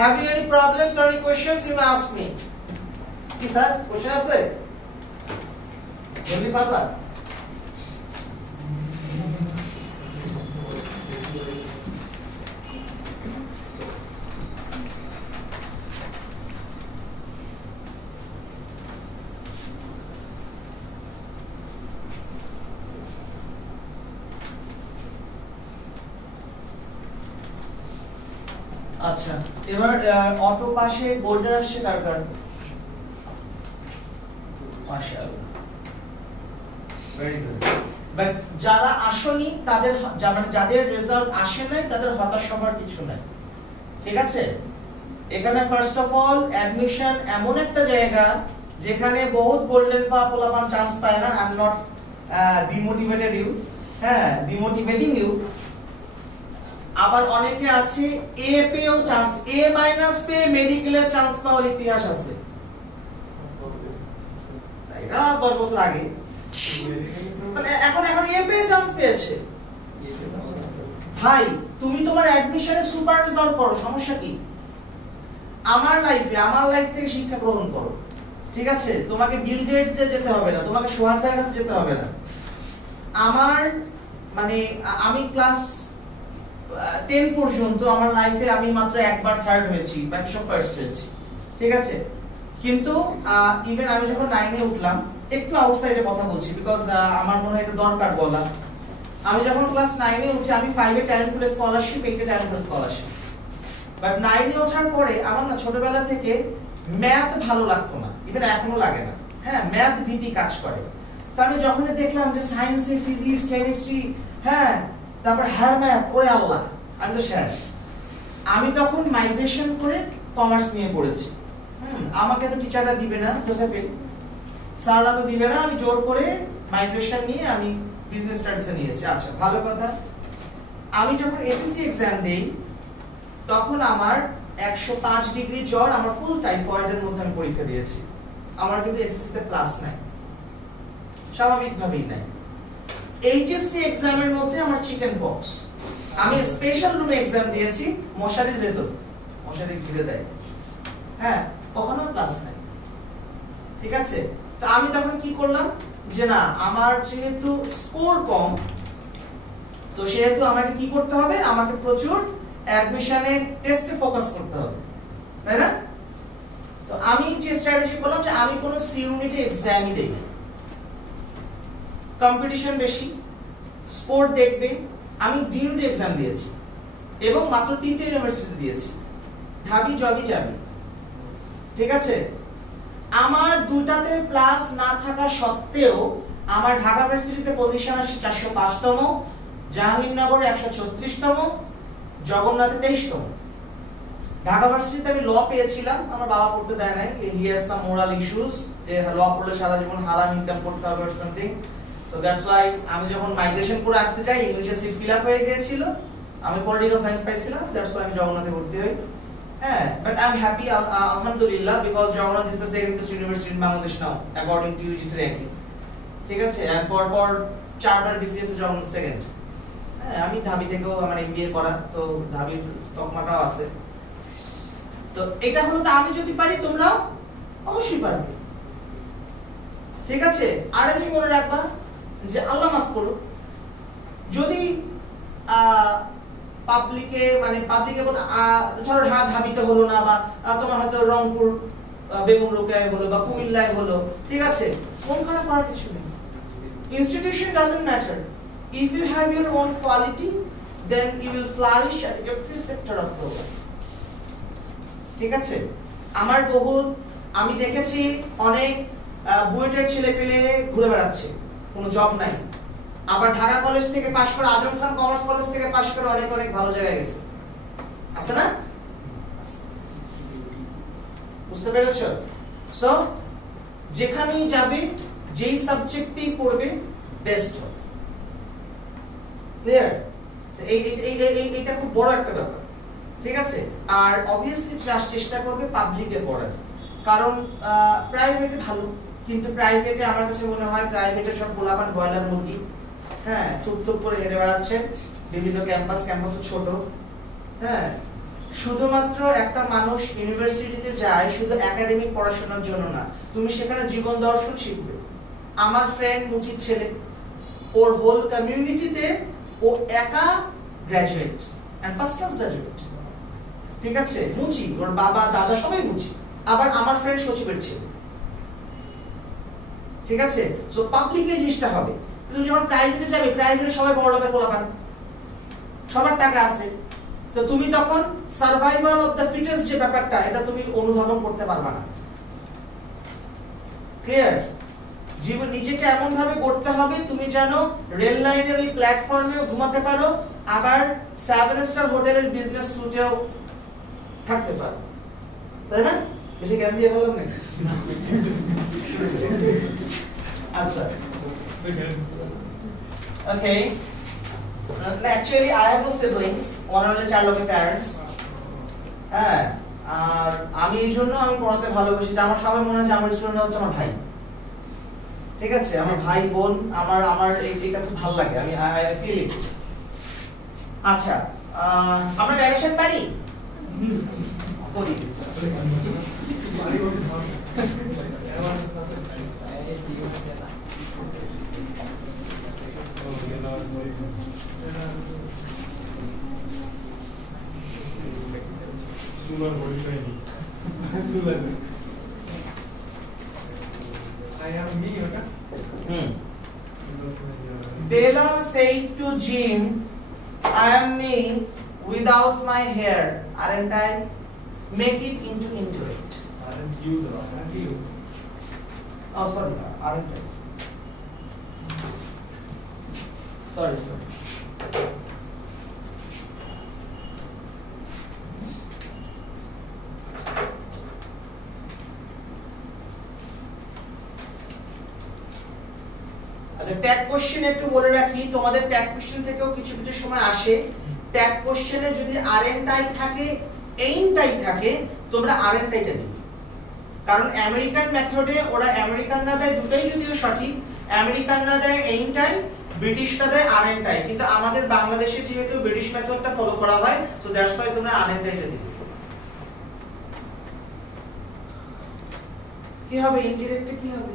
Have you any problems or any questions? You may ask me. কি স্যার কোশ্চেন আছে? বলতে পারবা? আচ্ছা এবার অটো পাশে গোল্ডেন আসছে কার কার মাশাআল্লাহ ভেরি গুড বাট যারা আসেনি তাদের যাদের রেজাল্ট আসে নাই তাদের হতাশ হওয়ার কিছু নাই ঠিক আছে এখানে ফার্স্ট অফ অল অ্যাডমিশন এমন একটা জায়গা যেখানে বহুত গোল্ডেন পোলাপান চান্স পায় না I am not demotivated you হ্যাঁ ডিমোটিভেটিং ইউ আবার অনেকে আছে এ পেও চান্স এ মাইনাস পে মেডিকেলের চান্স পাওয়ার ইতিহাস আছে এটা 10 বছর আগে এখন এ পেয়ে চান্স পেয়েছে ভাই তুমি তোমার অ্যাডমিশনে সুপার রেজাল্ট করো সমস্যা কি আমার লাইফ থেকে শিক্ষা গ্রহণ করো ঠিক আছে তোমাকে বিল গেটস এ যেতে হবে না তোমাকে সোহাগ ভাইয়ের কাছে যেতে হবে না আমার মানে আমি ক্লাস 10 পর্যন্ত আমার লাইফে আমি মাত্র একবার থার্ড হয়েছি বাকি সব ফার্স্ট হয়েছি ঠিক আছে কিন্তু ইভেন আমি যখন 9 এ উঠলাম একটু আউটসাইডে কথা বলছি বিকজ আমার মনে হয় এটা দরকার বলা আমি যখন ক্লাস 9 এ উঠি আমি 5 এ talent pool scholarship 8 A talent pool scholarship but 9 এ ওঠার পরে আমার না ছোটবেলা থেকে ম্যাথ ভালো লাগতো না ইভেন এখনো লাগে না হ্যাঁ ম্যাথ ভীতি কাজ করে তো আমি যখন দেখলাম যে সায়েন্সে ফিজিক্স কেমিস্ট্রি হ্যাঁ তারপর হায়ার ম্যাথ ওরে আল্লাহ আমি তো শেষ আমি তখন মাইগ্রেশন করে কমার্স নিয়ে পড়েছি আমাকে তো টিচাররা দিবে না জোসেফিন স্যাররা তো দিবে না আমি জোর করে মাইগ্রেশন নিয়ে আমি বিজনেস স্টাডিজে নিয়েছি আচ্ছা ভালো কথা আমি যখন এসএসসি এক্সাম দেই তখন আমার 105 ডিগ্রি জ্বর আমার ফুল টাইফয়েডের মধ্যে আমি পরীক্ষা দিয়েছি আমার কিন্তু এসএসসি তে প্লাস নাই স্বাভাবিকভাবেই নাই এইচএসসি এক্সামের মধ্যে আমার চিকেন পক্স আমি স্পেশাল রুমে এক্সাম দিয়েছি মশারির ভেতর মশারি ঘিরে দেয় হ্যাঁ কখনো প্লাস নাই ঠিক আছে তো আমি তখন কি করলাম যে না আমার যেহেতু স্কোর কম তো সেহেতু আমাকে কি করতে হবে আমাকে প্রচুর অ্যাডমিশনে টেস্টে ফোকাস করতে হবে তাই না তো আমি যে স্ট্র্যাটেজি করলাম যে আমি কোনো সি ইউনিটে এক্সামই দেই না কম্পিটিশন বেশি স্কোর দেখবে আমি ডি ইউনিটে এক্সাম দিয়েছি এবং মাত্র 3টে ইউনিভার্সিটি দিয়েছি ঢাবি জগি যাবি ঠিক আছে আমার দুটাতে প্লাস না থাকা সত্ত্বেও আমার ঢাকা ইউনিভার্সিটিতে পজিশন আসে 405তম জাহাঙ্গীরনগরে 136তম জগন্নাথে 23তম ঢাকা ইউনিভার্সিটিতে আমি ল পেয়েছিলাম আমার বাবা পড়তে দেয় নাই he has some moral issues যে ল পড়লে সারা জীবন হারাম ইনকাম করতে হবে or something so that's why আমি যখন মাইগ্রেশন করে আসতে যাই ইংলিশে সিট ফিল আপ হয়ে গিয়েছিল আমি পলিটিক্যাল সায়েন্স পাইছিলাম দ্যাটস ওয়াই আমি জগন্নাথে ভর্তি হই হ্যাঁ বাট আই এম হ্যাপি আলহামদুলিল্লাহ because Jagannath is the second best university in Bangladesh now according to UGC ranking ঠিক আছে আর পর 4বার বিসিএস এ জগন্নাথ সেকেন্ড হ্যাঁ আমি ঢাবি থেকেও আমার এমবিএ করা তো ঢাবির তকমাটাও আছে তো এটা হলো তো আমি যদি পারি তোমরাও অবশ্যই পারবে ঠিক আছে আর তুমি মনে রাখবা যে আল্লাহ মাফ করুক যদি পাবলিকে বলতে ধরো ঢাবিতে হলো না বা তোমার হয়তো রংপুর বেগম রোকেয়ায় হলো বা কুমিল্লায় হলো ঠিক আছে মন খারাপ করার কিছু নেই institution doesn't matter if you have your own quality then you will flourish at every sector of your life ঠিক আছে আমার আমি দেখেছি অনেক বুয়েটের ছেলে পেলে ঘুরে বেড়াচ্ছে কোনো জব নাই আবার ঢাকা কলেজ থেকে পাশ করে আজম খান কমার্স কলেজ থেকে পাশ করে অনেক ভালো জায়গায় গেছে আছে না বুঝতে পেরেছো সো যেখানেই যাবে যেই সাবজেক্টেই পড়বে বেস্ট হবে ক্লিয়ার এইটা খুব বড় একটা ব্যাপার ঠিক আছে আর অবভিয়াসলি চেষ্টা করবে পাবলিকে পড়ার কারণ প্রাইভেটে ভালো কিন্তু প্রাইভেটে আমার কাছে মনে হয় প্রাইভেটে সব গোলাপান বয়লার মুরগি হ্যাঁ থুপ করে হেঁটে বেড়াচ্ছে বিভিন্ন ক্যাম্পাস তো ছোট হ্যাঁ শুধুমাত্র একটা মানুষ ইউনিভার্সিটিতে যায় শুধু একাডেমিক পড়াশোনার জন্য না তুমি সেখানে জীবন দর্শন শিখবে আমার ফ্রেন্ড মুচির ছেলে ওর হোল কমিউনিটিতে ও একা graduate and first class graduate ঠিক আছে মুচি ওর বাবা দাদা সবাই মুচি আবার আমার ফ্রেন্ড সচিবের ছেলে ঠিক আছে সো পাবলিকে জিনিসটা হবে তুমি যখন প্রাইভেটে যাবে প্রাইভেটে সবাই বড় লোকের পোলাপান সবার টাকা আছে তো তুমি তখন সার্ভাইভাল অফ দ্য ফিটেস্ট যে ব্যাপারটা এটা তুমি অনুধাবন করতে পারবে না। ক্লিয়ার? জীবন নিজেকে এমন ভাবে গড়তে হবে তুমি যেন রেল লাইনের ওই প্ল্যাটফর্মেও ঘুমাতে পারো, আবার 7 স্টার হোটেলের বিজনেস স্যুটেও থাকতে পারো, তাই না? বেশি জ্ঞান দিয়ে বললাম না? আচ্ছা, ওকে। Actually, I have no siblings. One only child of my parents. হ্যাঁ, আর আমি এই জন্য আমি পড়াতে ভালোবাসি যে আমার সবাই মনে হয় যে আমার স্টুডেন্ট হচ্ছে আমার ভাই। ঠিক আছে, আমার ভাই বোন আমার এটা খুব ভালো লাগে, আমি আই ফিল ইট। আচ্ছা, আমরা ন্যারেশন পারি করি। Della said to Jim, I am me without my hair, aren't I? Make it into indirect. Aren't you the wrong? Aren't you? Oh, sorry, aren't I? Sorry. আচ্ছা, tag question একটু বলে রাখি, তোমাদের tag question থেকেও কিছু কিছু সময় আসে। ট্যাগ কোশ্চেনে যদি আরএন্ট আই থাকে, এইন্ট আই থাকে, তোমরা আরএন্ট আইটা দিবে। কারণ আমেরিকান মেথডে ওরা আমেরিকানরা দেয় দুটোই যদিও সঠিক, আমেরিকানরা দেয় এইন্ট আই, ব্রিটিশরা দেয় আরএন্ট আই, কিন্তু আমাদের বাংলাদেশে যেহেতু ব্রিটিশ মেথডটা ফলো করা হয়, সো দ্যাটস ওয়াই তোমরা আরএন্ট আইটা দিবে। কি হবে ইনডিরেক্টে, কি হবে?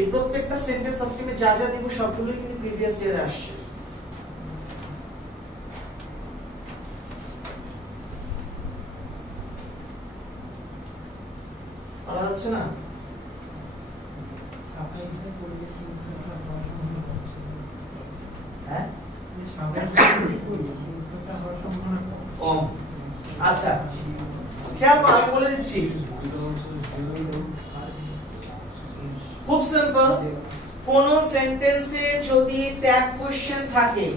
এই প্রত্যেকটা সেন্টেন্স আজকে যা যা দিব সবগুলোই কিন্তু প্রিভিয়াস ইয়ারে আসছে। পড়া যাচ্ছে না? হ্যাঁ, আচ্ছা, খেয়াল করো, আমি বলে দিচ্ছি, খুব সিম্পল। কোন সেন্টেন্সে যদি ট্যাগ কোশ্চেন থাকে,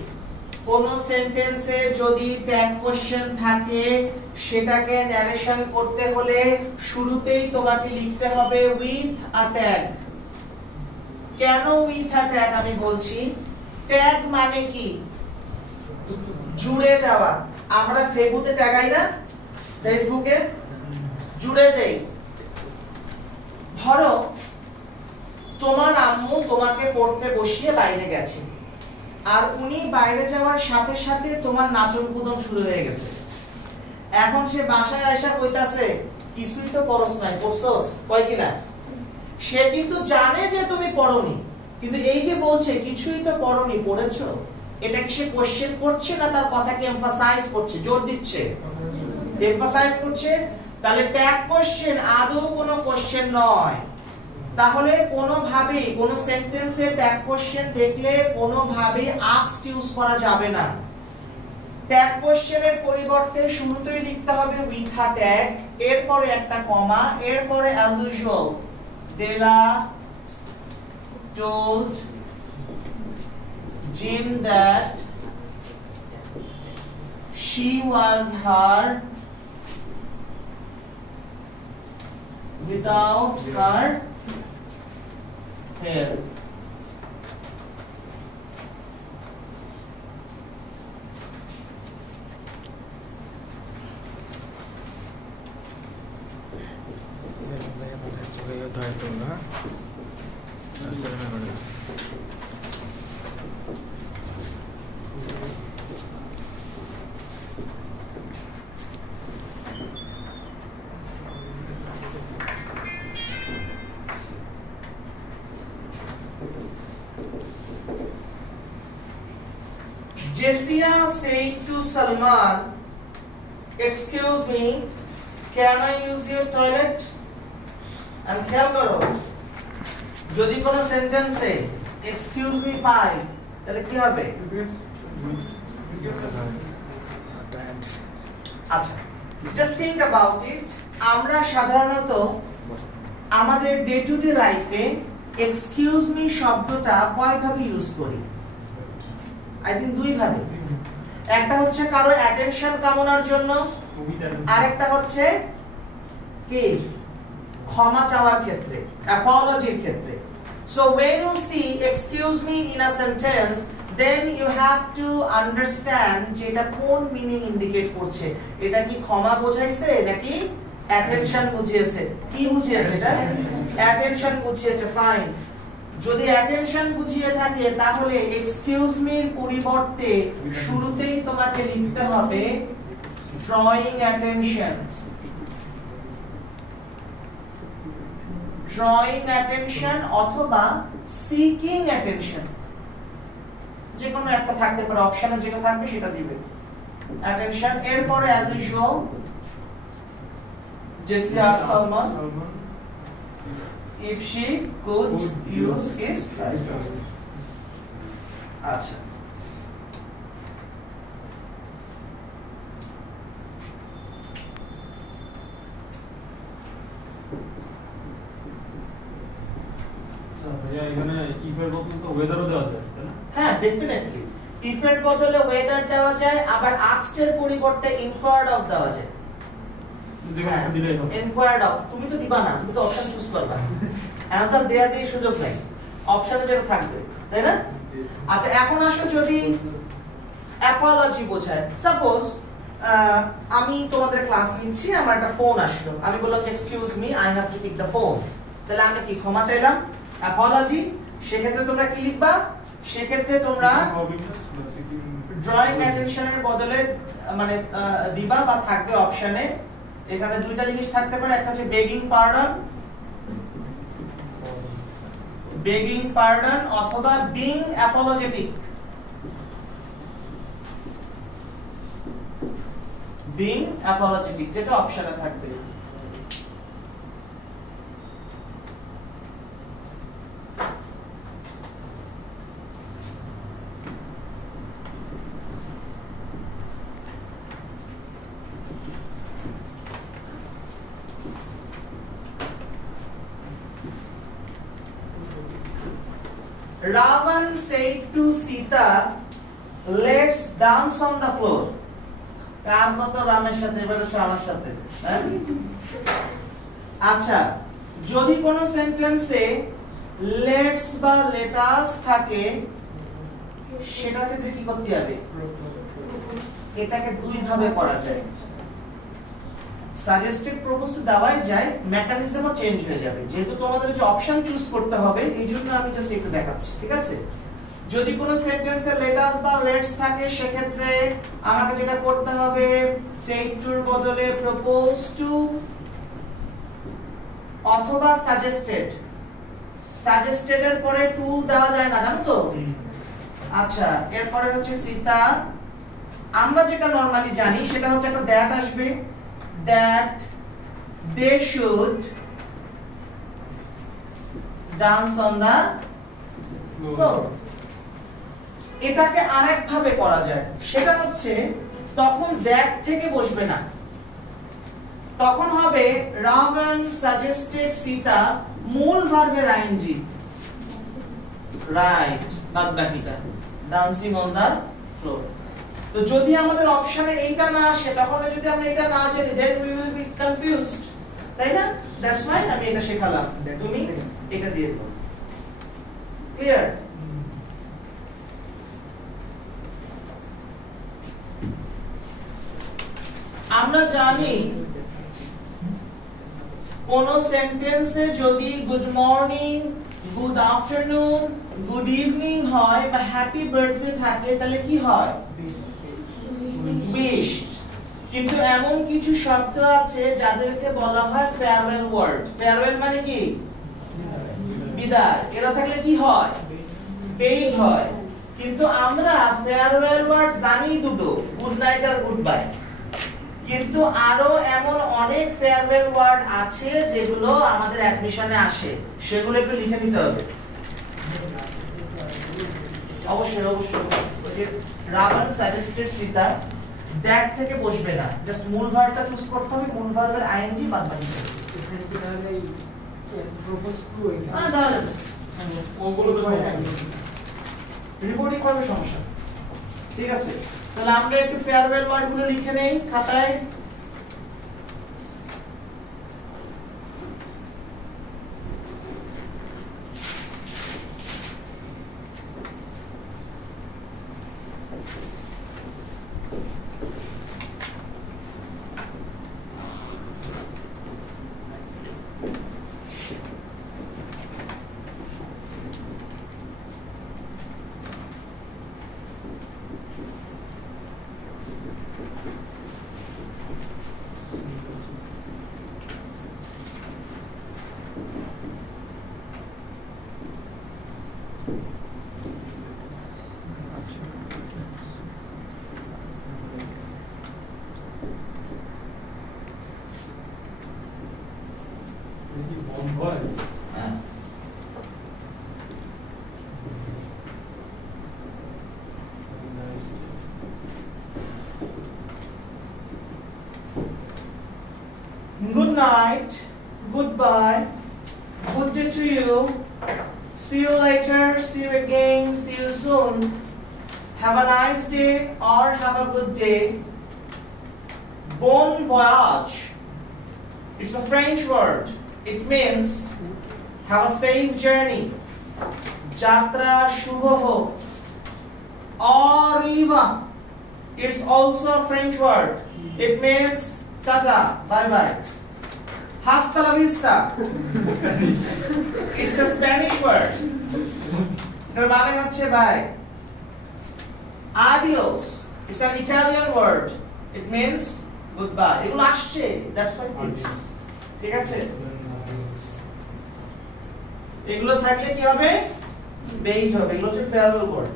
কোন সেন্টেন্সে যদি ট্যাগ কোশ্চেন থাকে, সেটাকে ন্যারেশন করতে হলে শুরুতেই তোমাকে লিখতে হবে উইথ আ ট্যাগ। কেন উইথ আ ট্যাগ আমি বলছি? ট্যাগ মানে কি? জুড়ে দেওয়া। আমরা ফেসবুকে ট্যাগাই না, ফেসবুকে জুড়ে দেই। ধরো তোমার আম্মু তোমাকে পড়তে বসিয়ে বাইরে গেছে, আর উনি বাইরে যাওয়ার সাথে সাথে তোমার নাচন কুদন শুরু হয়ে গেছে। এখন সে বাসায় আয়সা কইতাছে, কিছুই তো পড়ছ নাই, পড়ছস? কয় কিনা? সে কিন্তু জানে যে তুমি পড়োনি, কিন্তু এই যে বলছে কিছুই তো পড়োনি, পড়েছো, এটা কি সে কোশ্চেন করছে না তার কথাকে এমফাসাইজ করছে, জোর দিচ্ছে? এমফাসাইজ করছে। তাহলে ট্যাগ কোশ্চেন আদৌ কোনো কোশ্চেন নয়। তাহলে কোনোভাবেই কোনো সেন্টেন্সে ট্যাগ কোশ্চেন দেখলে কোনোভাবেই আস্কড ইউজ করা যাবে না। ট্যাগ কোশ্চেনের পরিবর্তে শুরুতেই লিখতে হবে উইথ আ ট্যাগ, এরপরে একটা কমা, এরপরে as usual Della told Jim that she was her without her hair. Jessia said to Salman, excuse me, can I use your toilet? And খেয়াল করো যদি কোনো সেন্টেন্সে এক্সকিউজ মি পাই তাহলে কি হবে? আচ্ছা, জাস্ট থিংক অ্যাবাউট ইট। আমরা সাধারণত আমাদের ডে টু ডে লাইফে এক্সকিউজ মি শব্দটা কয়ভাবে ইউজ করি? আই থিংক দুই ভাবে। একটা হচ্ছে কারো অ্যাটেনশন কামনার জন্য, আরেকটা হচ্ছে কি ক্ষমা চাওয়ার ক্ষেত্রে, অ্যাপোলজির ক্ষেত্রে। So when you see excuse me in a sentence, then you have to understand যে এটা কোন মিনিং ইন্ডিকেট করছে। এটা কি ক্ষমা বোঝাইছে নাকি অ্যাটেনশন বুঝিয়েছে? কি বুঝিয়েছে? এটা অ্যাটেনশন বুঝিয়েছে। ফাইন, যদি অ্যাটেনশন বুঝিয়ে থাকে তাহলে এক্সকিউজ মি এর পরিবর্তে শুরুতেই তোমাকে লিখতে হবে ড্রয়িং অ্যাটেনশন। ড্রয়িং অ্যাটেনশন অথবা সিকিং অ্যাটেনশন, যে কোনো একটা থাকতে পারে, অপশনে যেটা থাকবে সেটা দিবে অ্যাটেনশন। এরপরে as usual Jessia asked Salman if she could use his toilet. আচ্ছা, ভাইয়া এখানে ইফ এর বদলে তো ওয়েদারও দেওয়া যায়, তাই না? হ্যাঁ ডেফিনেটলি ইফ এর বদলে ওয়েদার দেওয়া যায়, আবার আস্কড এর পরিবর্তে ইনকোয়ার্ড অফ দেওয়া যায়। যেখানে দিলেই হবে। ইনকোয়ার্ড অফ তুমি তো দিবা না, তুমি তো অপশন চুজ করবা। এখন তো দেয়া দিয়ে সুযোগ নাই, অপশনে যেটা থাকবে, তাই না? আচ্ছা, এখন আসো যদি অ্যাপোলজি বোঝায়। সাপোজ আমি তোমাদের ক্লাস নিচ্ছি, আমার একটা ফোন আসলো, আমি বললাম excuse me, I have to pick the phone. তাহলে আমি কি ক্ষমা চাইলাম? অ্যাপোলজি। সেক্ষেত্রে তোমরা কি লিখবা? সেক্ষেত্রে তোমরা ড্রয়িং অ্যাটেনশনের বদলে মানে দিবা বা থাকবে অপশনে। এখানে দুইটা জিনিস থাকতে পারে, একটা হচ্ছে বেগিং পার্ডন অথবা বিং অ্যাপোলজেটিক। বিং অ্যাপোলজেটিক যেটা অপশনে থাকবে। Ravan said to Sita, let's dance on the floor. কার মতো রামের সাথে? এবারে আমার সাথে। আচ্ছা, যদি কোন সেন্টেন্সে লেটস বা লেটাস থাকে সেটাকে কি করতে হবে? এটাকে দুই ভাবে করা যায়। সাজেস্টেড প্রপোজ তো দেওয়াই যায়, মেকানিজমও চেঞ্জ হয়ে যাবে। যেহেতু তোমাদের যে অপশন চুজ করতে হবে, এইজন্য আমি জাস্ট একটু দেখাচ্ছি, ঠিক আছে? যদি কোনো সেন্টেন্সে লেটাস বা লেটস থাকে সেক্ষেত্রে আমাকে যেটা করতে হবে, সেড টুর বদলে প্রপোজ টু অথবা সাজেস্টেড। সাজেস্টেড এর পরে টু দেওয়া যায় না, জানো তো? আচ্ছা, এরপরে হচ্ছে সীতা। আমরা যেটা নরমালি জানি সেটা হচ্ছে একটা দ্যাট আসবে, that they should dance on the floor। এটাকে আরেক ভাবে করা যায়, সেটা হচ্ছে তখন that থেকে বসবে না, তখন হবে Ravan suggested Sita, মূল ভার্বের আইএনজি, রাইট, বাদ বাকিটা dancing on the floor। তো যদি আমাদের অপশনে এইটা না আসে, তখন যদি আমরা এটা না জানি, then we will be confused, তাই না? that's why আমি এটা শেখালাম, তুমি এটা দিয়ে দাও। ক্লিয়ার? আমরা জানি কোন সেন্টেন্সে যদি good morning, good afternoon, good evening হয় বা হ্যাপি বার্থডে থাকে তাহলে কি হয়? উইশড। কিন্তু এমন কিছু শব্দ আছে যাদেরকে বলা হয় ফেয়ারওয়েল ওয়ার্ড। ফেয়ারওয়েল মানে কি? বিদায়। এরা থাকলে কি হয়? পেইড হয়। কিন্তু আমরা ফেয়ারওয়েল ওয়ার্ড জানি দুটো, গুড নাইট আর গুড বাই। কিন্তু আরো এমন অনেক ফেয়ারওয়েল ওয়ার্ড আছে যেগুলো আমাদের অ্যাডমিশনে আসে, সেগুলো একটু লিখে নিতে হবে। অবশ্যই অবশ্যই রামান সাজেস্টেড সীতা দ্যাট থেকে বসবে না, জাস্ট মূল ভার্বটা চুজ করতে হবে, মূল ভার্বের আইএনজি বাদ বাকি এখানে কি তাহলে এই প্রপোজ টু এটা তাহলে ওগুলো তো রিপোর্টিং করবে সমস্যা, ঠিক আছে? তাহলে আমরা একটু ফেয়ারওয়েল ওয়ার্ড গুলো লিখে নেই খাতায়। Good night, goodbye, good day to you, see you later, see you again, see you soon, have a nice day or have a good day. Bon voyage, it's a French word, it means have a safe journey. Jatra shubho ho. Au revoir, it's also a French word, it means tata, bye bye. Hasta la vista, it's a Spanish word, এর মানে হচ্ছে bye. Adios, it's an Italian word, it means goodbye. এগুলো আসছে, that's why দিচ্ছি, ঠিক আছে? এগুলো থাকলে কি হবে? বেইট হবে, এগুলো হচ্ছে farewell word.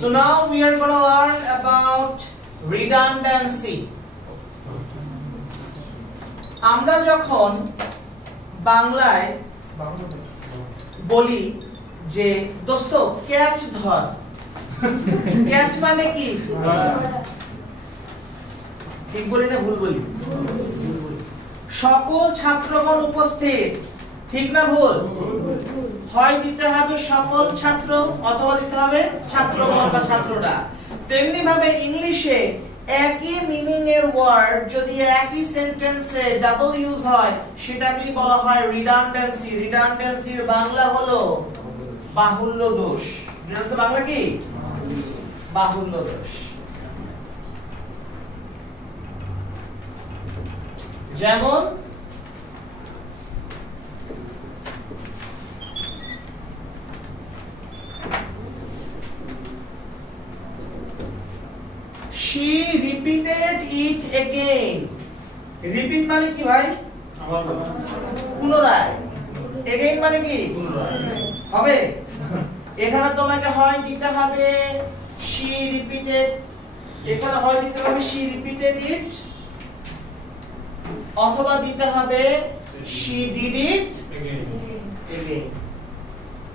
So now we are going to learn about redundancy. আমরা যখন বাংলায় বলি যে দোস্ত ক্যাচ ধর, ক্যাচ মানে কি? ঠিক বলি না ভুল বলি? সকল ছাত্রগণ উপস্থিত, ঠিক না ভুল? হয় দিতে হবে সকল ছাত্র অথবা দিতে হবে ছাত্রগণ বা ছাত্ররা। তেমনি ভাবে ইংলিশে একই মিনিং এর ওয়ার্ড যদি একই সেন্টেন্সে ডাবল ইউজ হয় সেটাকেই বলা হয় রিডান্ডেন্সি। রিডান্ডেন্সির বাংলা হলো বাহুল্য দোষ। রিডান্ডেন্সির বাংলা কি? বাহুল্য দোষ। যেমন she repeated it again. Repeat মানে কি ভাই? পুনরায়। again মানে কি? হবে। এখানে তোমাকে হয় দিতে হবে she repeated, এখানে হয় দিতে হবে she repeated it, অথবা দিতে হবে she did it again.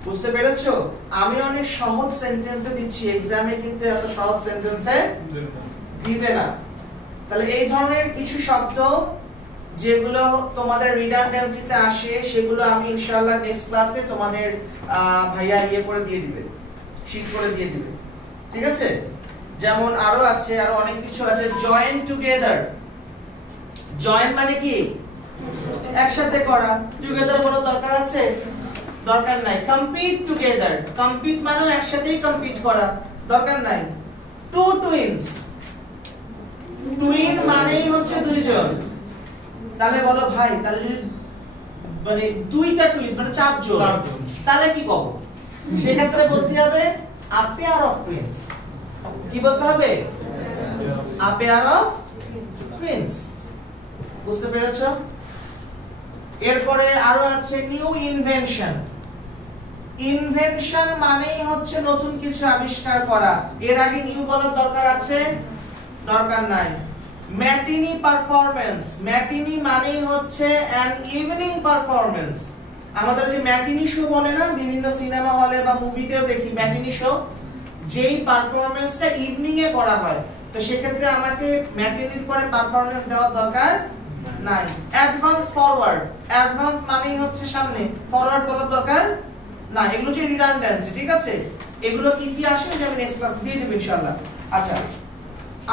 বুঝতে পেরেছো? আমি অনেক সহজ সেন্টেন্সে দিচ্ছি, এক্সামে কিন্তু এত সহজ সেন্টেন্সে দিবে না। তাহলে এই ধরনের কিছু শব্দ যেগুলো তোমাদের রিডান্ডেন্সিতে আসে সেগুলো আমি ইনশাআল্লাহ নেক্সট ক্লাসে তোমাদের ভাইয়া করে দিয়ে দিবে, শীট করে দিয়ে দিবে, ঠিক আছে? যেমন আরো আছে, আরো অনেক কিছু আছে। জয়েন টুগেদার, জয়েন মানে কি? একসাথে করা। টুগেদার বড় দরকার আছে? দরকার নাই। কম্পিট টুগেদার, কম্পিট মানে একসাথেই কম্পিট করা, দরকার নাই। টু টুইনস, টুইন মানেই হচ্ছে দুইজন। তাহলে বলো ভাই, তাহলে মানে দুইটা টুইনস মানে চারজন, তাহলে কি কব? সেক্ষেত্রে বলতে হবে a pair of twins। কি বলতে হবে? a pair of twins। বুঝতে পেরেছো? এরপরে আরো আছে নিউ ইনভেনশন। ইনভেনশন মানেই হচ্ছে নতুন কিছু আবিষ্কার করা। এর আগে নিউ বলার দরকার আছে? দরকার নাই। Matinee performance. ম্যাটিনি মানেই হচ্ছে অ্যান ইভিনিং পারফরম্যান্স। আমাদের যে ম্যাটিনি শো বলে না, বিভিন্ন সিনেমা হলে বা মুভিতেও দেখি ম্যাটিনি শো, যেই পারফরম্যান্সটা ইভিনিং এ করা হয়, তো সেক্ষেত্রে আমাকে ম্যাটিনির পরে পারফরম্যান্স দেওয়ার দরকার নাই। Advance forward. অ্যাডভান্স মানেই হচ্ছে সামনে, ফরওয়ার্ড বলার দরকার না। এগুলো যে রিডান্ডেন্সি, ঠিক আছে? এগুলো কি কি আসে যে আমি নেক্সট ক্লাস দিয়ে দেব ইনশাআল্লাহ। আচ্ছা,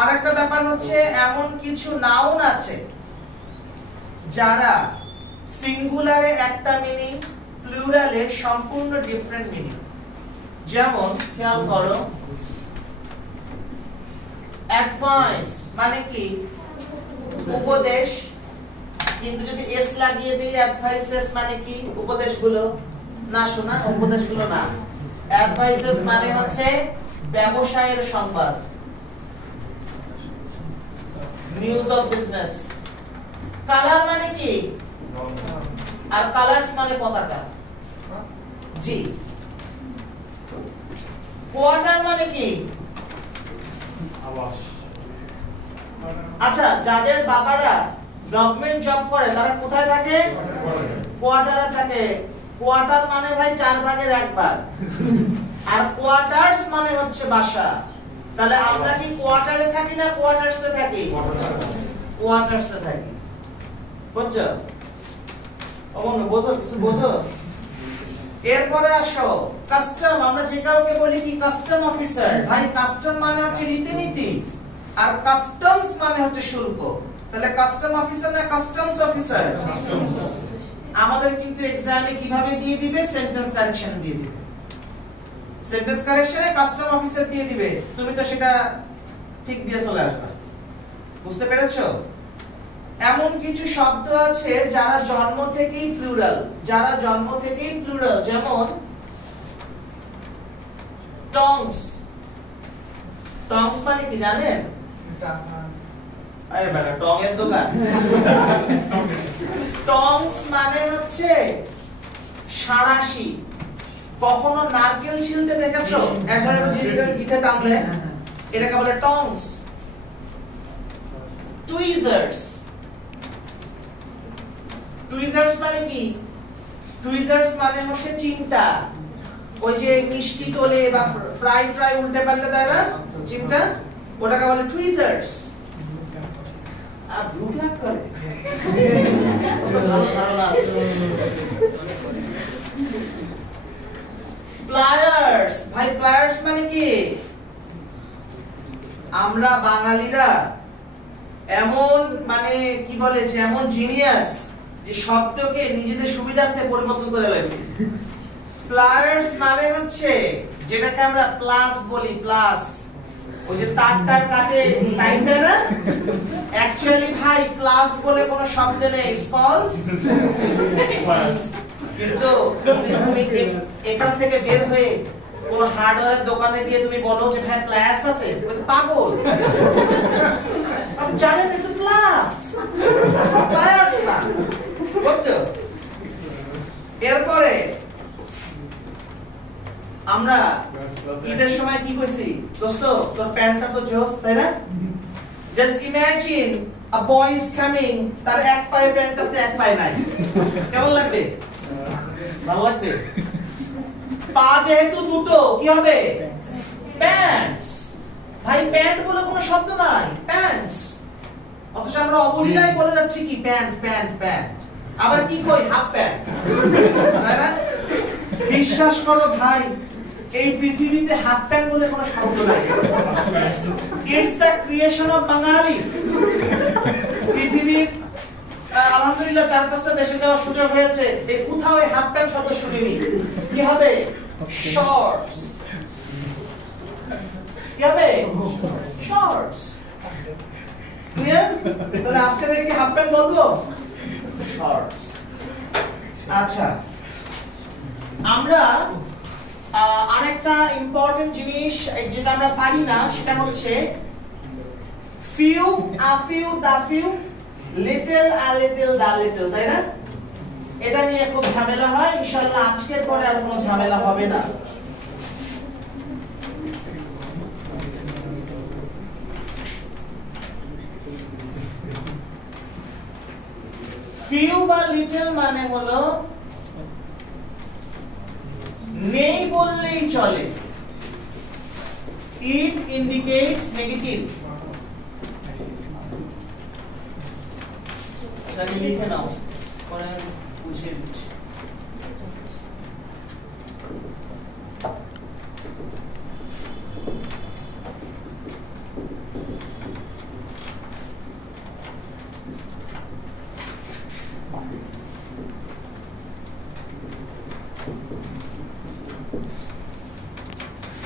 আরেকটা ব্যাপার হচ্ছে এমন কিছু নাউন আছে যারা সিঙ্গুলারে একটা মিনিং, প্লুরালে সম্পূর্ণ ডিফারেন্ট মিনিং। যেমন খেয়াল করো, অ্যাডভাইস মানে কি? উপদেশ। কিন্তু যদি এস লাগিয়ে দেই অ্যাডভাইসেস মানে কি? উপদেশগুলো না, শোনা, উপদেশগুলো না। অ্যাডভাইসেস মানে হচ্ছে ব্যবসায়ের সংবাদ, নিউজ অফ বিজনেস। কালার মানে কি? আর কালারস মানে পতাকা। জি। কোয়ার্টার মানে কি? আবাস। আচ্ছা, যাদের বাবারা গভর্নমেন্ট জব করে তারা কোথায় থাকে? কোয়ার্টারে থাকে। কোয়ার্টার মানে ভাই 4 ভাগের 1 ভাগ। আর কোয়ার্টারস মানে হচ্ছে বাসা। তাহলে আমরা কি কোয়ার্টারে থাকি না কোয়ার্টারসে থাকি? কোয়ার্টারসে থাকি। বুঝছো? অমন বোঝো, কিছু বোঝো? এরপরে আসো কাস্টম। আমরা যে কাউকে বলি কি কাস্টম অফিসার। ভাই কাস্টম মানে হচ্ছে রীতিনীতি, আর কাস্টমস মানে হচ্ছে শুল্ক। তাহলে কাস্টম অফিসার না কাস্টমস অফিসার? আমাদের কিন্তু এক্সামে কিভাবে দিয়ে দিবে? সেন্টেন্স কারেকশন দিয়ে দিবে। সেন্টেন্স কারেকশনে কাস্টম অফিসার দিয়ে দিবে, তুমি তো সেটা ঠিক দিয়ে চলে আসবে। বুঝতে পেরেছো? এমন কিছু শব্দ আছে যারা জন্ম থেকেই প্লুরাল, যারা জন্ম থেকেই প্লুরাল। যেমন টংস। টংস মানে কি জানেন? আরে বাবা, টং এর দোকান। টংস মানে হচ্ছে সাঁড়াশি। কখনো নারকেল ছিলতে দেখেছো? এক ধরনের জিনিসের পিঠে টানলে, এটাকে বলে টংস। টুইজার্স। টুইজার্স মানে কি? টুইজার্স মানে হচ্ছে চিমটা। ওই যে মিষ্টি তোলে বা ফ্রাই ট্রাই উল্টে পাল্টে দেয় না চিমটা, ওটাকে বলে টুইজার্স। আর ভুল লাগ করে তো ভালো ধারণা আছে। প্লায়ার্স। ভাই প্লায়ার্স মানে কি? আমরা বাঙালিরা এমন মানে কি বলে যে এমন জিনিয়াস যে শব্দকে নিজেদের সুবিধার্থে পরিবর্তন করে লাইছি। প্লায়ার্স মানে হচ্ছে যেটাকে আমরা প্লাস বলি, প্লাস। ওই যে তারটার কাছে টাইম দেয় না, অ্যাকচুয়ালি ভাই প্লাস বলে কোনো শব্দ নেই, ইটস কল্ড প্লাস। কিন্তু তুমি এখান থেকে বের হয়ে কোন হার্ডওয়্যারের দোকানে গিয়ে তুমি বলো যে ভাই প্লাস আছে, তুমি পাগল। আপনি জানেন এটা প্লাস, প্লাস না, বুঝছো? এরপরে আমরা ঈদের সময় কি কইছি? দোস্ত তোর প্যান্টটা তো জোস, তাই না? Just imagine a boy is coming, তার এক পায়ে প্যান্ট আছে এক পায়ে নাই, কেমন লাগবে? ভালো লাগবে? পা যেহেতু দুটো কি হবে? প্যান্টস। ভাই প্যান্ট বলে কোনো শব্দ নাই, প্যান্টস। অথচ আমরা অবলীলায় বলে যাচ্ছি কি প্যান্ট প্যান্ট প্যান্ট, আবার কি কই হাফ প্যান্ট, তাই না? বিশ্বাস করো ভাই, এই পৃথিবীতে হাফ প্যান্ট বলে কোনো শব্দ নাই। ইটস দ্য ক্রিয়েশন অফ বাঙালি। পৃথিবীর আলহামদুলিল্লাহ 4-5টা দেশে যাওয়ার সুযোগ হয়েছে, এই কোথাও এই হাফ প্যান্ট শব্দ শুনিনি। কি হবে? শর্টস। কি হবে? শর্টস। ক্লিয়ার? তাহলে আজকে থেকে কি হাফ প্যান্ট বলবো? শর্টস। আচ্ছা, আমরা আরেকটা ইম্পর্টেন্ট জিনিস যেটা আমরা পারি না সেটা হচ্ছে few, a few, the few, little, a little, the little, তাই না? এটা নিয়ে খুব ঝামেলা হয়, ইনশাআল্লাহ আজকের পরে আর কোনো ঝামেলা হবে না। few বা little মানে হলো নেই বললেই চলে। it indicates negative। আচ্ছা, লিখে নাও, পরে বুঝিয়ে দিচ্ছি।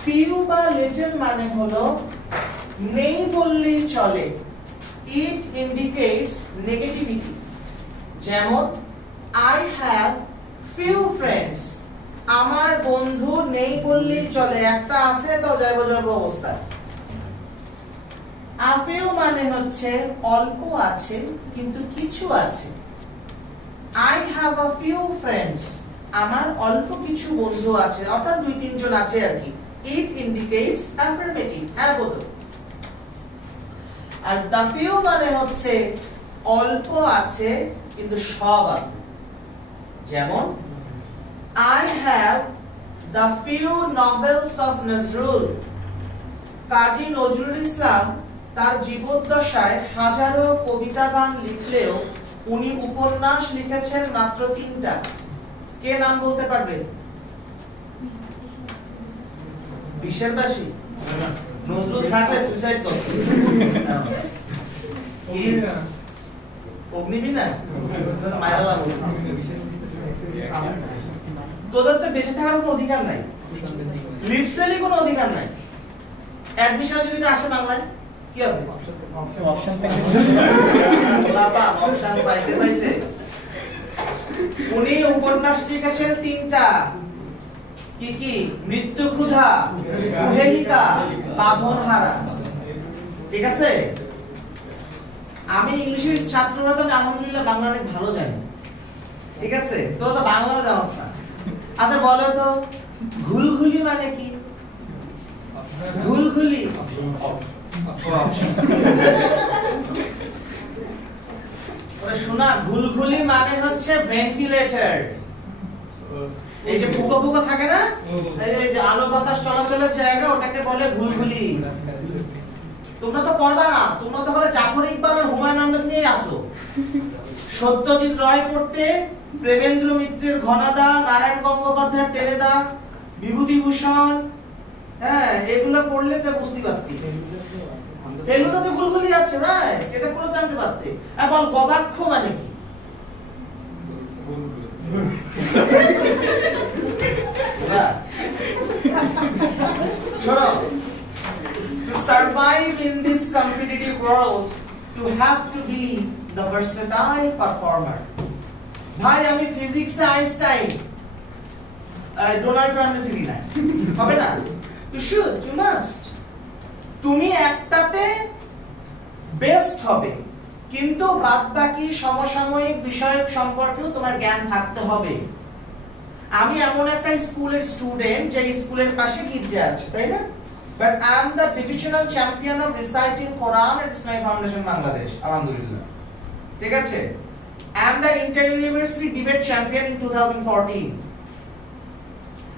few বা little মানে হলো নেই বললেই চলে। it indicates negativity। যেমন I have few friends, আমার বন্ধু নেই বললেই চলে, একটা আছে তাও যাইবো অবস্থা। a few মানে হচ্ছে অল্প আছে কিন্তু কিছু আছে। I have a few friends, আমার অল্প কিছু বন্ধু আছে, অর্থাৎ 2-3 জন আছে আর কি। it indicates affirmative, হ্যাঁ বলো। আর the few মানে হচ্ছে অল্প আছে কিন্তু সব আছে। যেমন I have the few novels of Nazrul, Kazi Nazrul Islam তার জীবদ্দশায় হাজারো কবিতা গান লিখলেও উনি উপন্যাস লিখেছেন মাত্র 3টা। কে নাম বলতে পারবে? বিশেরবাসী নজরুল থাকলে সুইসাইড করত। কি অগ্নিবীণা মাইরালা? তোদের তো বেঁচে থাকার কোনো অধিকার নাই, লিটারালি কোনো অধিকার নাই। অ্যাডমিশন যদি না আসে বাংলায় কি হবে? অপশন পাইতে পাইতে উনি উপন্যাস লিখেছেন 3টা। কি কি? মৃত্যু ক্ষুধা, কুহেলিকা, বাঁধনহারা। ঠিক আছে? আমি ইংলিশের ছাত্র বেতন আলহামদুলিল্লাহ বাংলা অনেক ভালো জানি। ঠিক আছে? তোরা তো বাংলাও জানোস না। আচ্ছা বলো তো ঘুলঘুলি মানে কি? ঘুলঘুলি শোনা, ঘুলঘুলি মানে হচ্ছে ভেন্টিলেটর। এই যে ফুকো ফুকো থাকে না, এই যে আলো বাতাস চলাচলের জায়গা, ওটাকে বলে ঘুলঘুলি। তোমরা তো পড়বা না, তোমরা তো হলে জাফর ইকবাল আর হুমায়ুন আহমেদ নিয়ে আসো। সত্যজিৎ রায় পড়তে প্রেমেন্দ্র মিত্রের ঘনাদা, নারায়ণ গঙ্গোপাধ্যায়ের টেনেদা, বিভূতিভূষণ, হ্যাঁ এগুলো পড়লে তো বুঝতে পারতি। ফেলুদাতে গুলগুলি আছে, রাইট? এটা পুরো জানতে পারতে। আর বল গবাক্ষ মানে কি? শোনো, to survive in this competitive world you have to be the versatile performer. ভাই আমি ফিজিক্সে আইনস্টাইন, ডোনাল্ড ট্রাম্পে চিনি না, হবে না? You should, you must. তুমি একটাতে বেস্ট হবে, কিন্তু বাদবাকি সমসাময়িক বিষয় সম্পর্কেও তোমার জ্ঞান থাকতে হবে। আমি এমন একটা স্কুলের স্টুডেন্ট যে স্কুলের পাশে গির্জা আছে, তাই না? But I am the divisional champion of reciting Quran at Islamic Foundation Bangladesh, alhamdulillah. ঠিক আছে? I am the inter-university debate champion in 2014.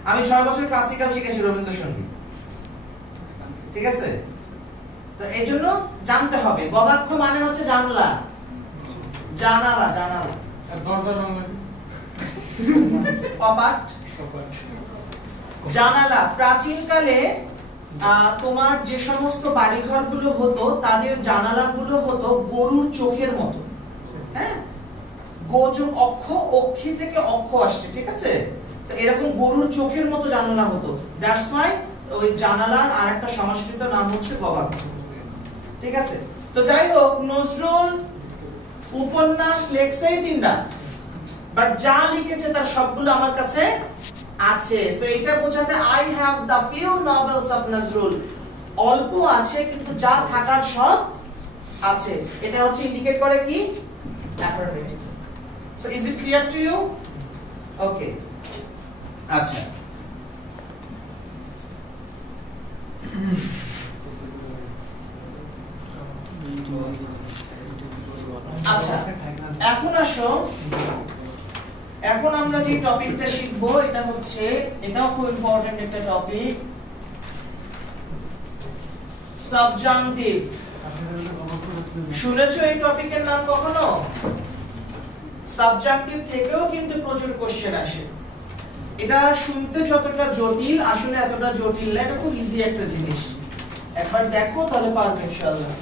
আমি 6 বছর ক্লাসিক্যাল শিখেছি, রবীন্দ্রসঙ্গীত। ঠিক আছে? তো এইজন্য জানতে হবে। গবাক্ষ মানে হচ্ছে জানলা, জানালা, জানালা। আর দরজার বাংলা কপাট, জানালা। প্রাচীনকালে তোমার যে সমস্ত বাড়িঘরগুলো হতো তাদের জানালাগুলো হতো গরুর চোখের মতো। হ্যাঁ, গোযোগ অক্ষ, অক্ষি থেকে অক্ষ আসছে, ঠিক আছে? তো এরকম গরুর চোখের মতো জানালা হতো। দ্যাটস ওয়াই ওই জানালার আরেকটা সংস্কৃত নাম হচ্ছে গবাক্ষ। ঠিক আছে? তো যাই হোক নজরুল উপন্যাস লেখছেই 3টা, বাট যা লিখেছে তার সবগুলো আমার কাছে আছে। সো এটা বোঝাতে I have the few novels of Nazrul, অল্প আছে কিন্তু যা থাকার সব আছে। এটা হচ্ছে ইন্ডিকেট করে কি affirmative. So is it clear to you? Okay, আচ্ছা আচ্ছা এখন আসো, এখন আমরা যে টপিকটা শিখবো এটা হচ্ছে, এটাও খুব ইম্পর্টেন্ট একটা টপিক, সাবজাংটিভ। শুনেছো এই টপিকের নাম কখনো? সাবজাংটিভ থেকেও কিন্তু প্রচুর কোশ্চেন আসে। এটা শুনতে যতটা জটিল, আসলে এতটা জটিল না, এটা খুব ইজি একটা জিনিস। একবার দেখো তাহলে পারবে ইনশাআল্লাহ।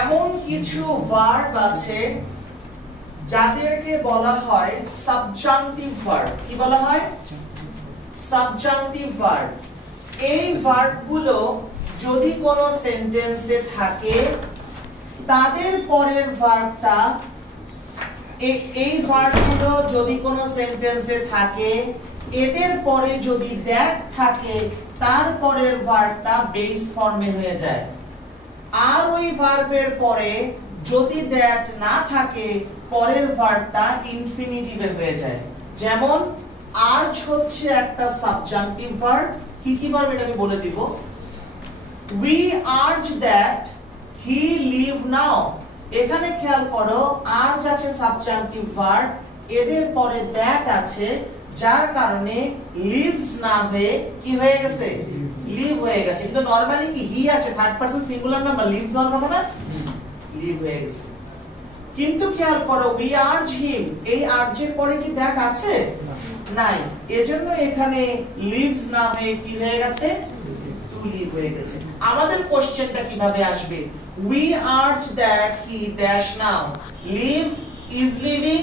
এমন কিছু ভার্ব আছে যাদেরকে বলা হয় সাবজাংটিভ ভার্ব। কি বলা হয়? Subjunctive verb. এই ভার্বগুলো যদি কোনো সেন্টেন্সে থাকে, তাদের পরের ভার্বটা, এই ভার্বগুলো যদি কোনো সেন্টেন্সে থাকে, এদের পরে যদি দ্যাট থাকে, তারপরের ভার্বটা বেস ফর্মে হয়ে যায়। আর ওই ভার্বের পরে যদি দ্যাট না থাকে, পরের ভার্বটা ইনফিনিটিভে হয়ে যায়। যেমন আর্জ হচ্ছে একটা সাবজাংটিভ ভার্ব। কি কি ভার্ব এটা আমি বলে দিব। We urge that he leave now. এখানে খেয়াল করো, আর্জ আছে সাবজাংটিভ ভার্ব, এদের পরে দ্যাট আছে, যার কারণে লিভস না হয়ে কি হয়ে গেছে? লিভ হয়ে গেছে। কিন্তু নরমালি কি হি আছে, third person singular number, lives হওয়ার কথা না, লিভ হয়ে গেছে। কিন্তু খেয়াল করো, উই আর্জ হিম, এই আর্জের পরে কি দ্যাট আছে? নাই। এজন্য এখানে লিভস না হয়ে কি হয়ে গেছে? টু লিভ হয়ে গেছে। আমাদের কোশ্চেনটা কিভাবে আসবে? We urge that he dash now. Live, is living,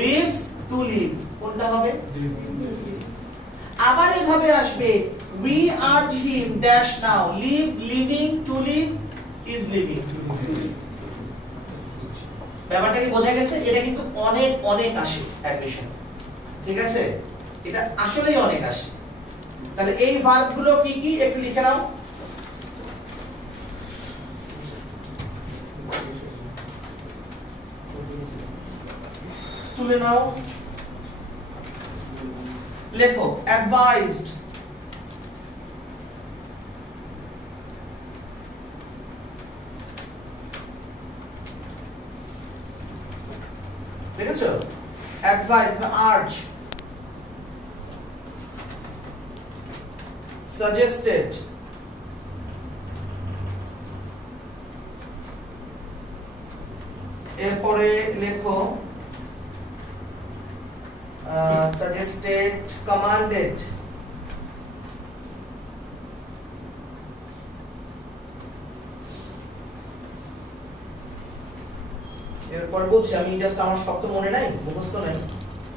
lives, to live, কোনটা হবে? আবার এভাবে আসবে, we urge him dash now, live, living, to live, is living. ব্যাপারটা কি বোঝা গেছে? এটা কিন্তু অনেক অনেক আসে অ্যাডমিশন, ঠিক আছে? এটা আসলেই অনেক আসে। তাহলে এই ভার্বগুলো কি কি একটু লিখে নাও। তুলে নাও, লেখো। অ্যাডভাইজড, দেখেছো? অ্যাডভাইস বা আর্জ। সাজেস্টেড, এরপরে লেখো suggested, commanded, এরপর বলছি আমি, জাস্ট আমার শব্দ মনে নাই, মুখস্থ নাই,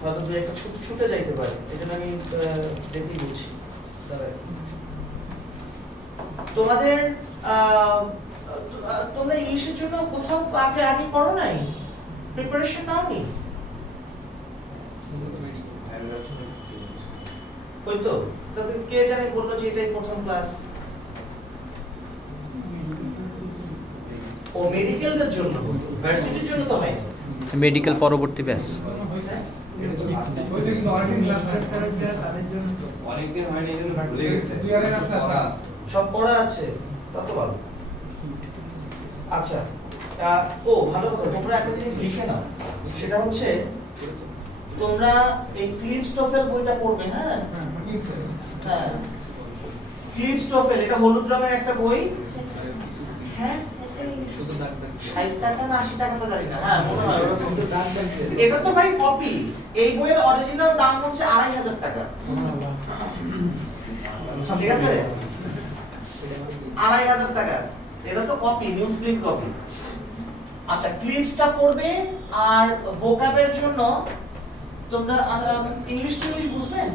হয়তো দুই একটা ছুটে যাইতে পারে, এজন্য আমি দেখেই বলছি। তোমাদের তোমরা ইংলিশের জন্য কোথাও আগে পড়ো নাই? প্রিপারেশন নাওনি? ওই তো, তাদের কে জানে বললো যে এটাই প্রথম ক্লাস? ও মেডিকেলদের জন্য, ভার্সিটির জন্য তো হয়নি। মেডিকেল পরবর্তী ব্যাচ। সব পড়া আছে, তত ভালো। আচ্ছা, ও ভালো কথা, তোমরা একটা জিনিস লিখে নাও, সেটা হচ্ছে তোমরা এই ক্লিপস্টোফেল বইটা পড়বে। হ্যাঁ হ্যাঁ, ক্লিপস্টোফেল, এটা হলুদ রঙের একটা বই। হ্যাঁ, 60 টাকা না 80 টাকা তো জানি না। হ্যাঁ, মনে হয় এটা তো ভাই কপি। এই বইয়ের অরিজিনাল দাম হচ্ছে 2500 টাকা। ঠিক আছে, 2500 টাকা। এটা তো কপি, নিউজ ক্লিপ কপি। আচ্ছা, ক্লিপসটা পড়বে। আর ভোকাবের জন্য তোমরা ইংলিশ টুইংলিশ বুঝবেন,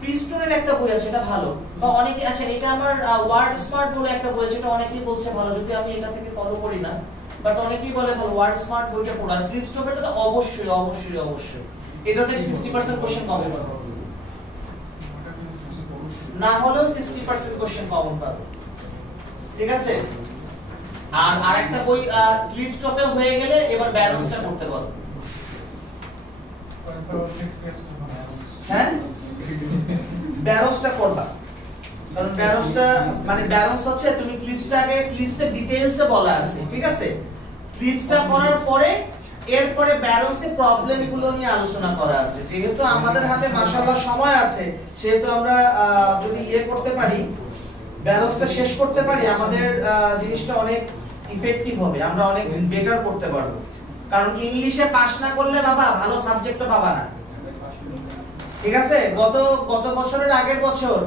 প্রিস্টোনের একটা বই আছে, এটা ভালো। বা অনেকে আছেন, এটা আমার ওয়ার্ড স্মার্ট বলে একটা বই আছে, এটা অনেকেই বলছে ভালো, যদি আমি এটা থেকে ফলো করি না, বাট অনেকেই বলে ভালো। ওয়ার্ড স্মার্ট বইটা পড়া, ক্লিপস্টোফেলটা তো অবশ্যই অবশ্যই অবশ্যই। এটা থেকে 60% কোশ্চেন কমন পাবো, না হলেও 60% কোশ্চেন কমন পাবো। ঠিক আছে। আর আরেকটা বই ক্লিপস্টোফেল হয়ে গেলে এবার ব্যারন্সটা করতে পারো। হ্যাঁ, ব্যারন্সটা করবা, কারণ ব্যারন্সটা মানে ব্যারন্স হচ্ছে তুমি ক্লিপসটা আগে ক্লিপসের ডিটেইলসে বলা আছে। ঠিক আছে, ক্লিপসটা করার পরে এরপরে ব্যারন্সের প্রবলেমগুলো নিয়ে আলোচনা করা আছে। যেহেতু আমাদের হাতে মাশাআল্লাহ সময় আছে, সেহেতু আমরা যদি করতে পারি, ব্যারন্সটা শেষ করতে পারি, আমাদের জিনিসটা অনেক ইফেক্টিভ হবে, আমরা অনেক বেটার করতে পারবো। কারণ ইংলিশে পাস না করলে বাবা ভালো সাবজেক্টও পাবা না। ঠিক আছে, গত বছরের আগের বছর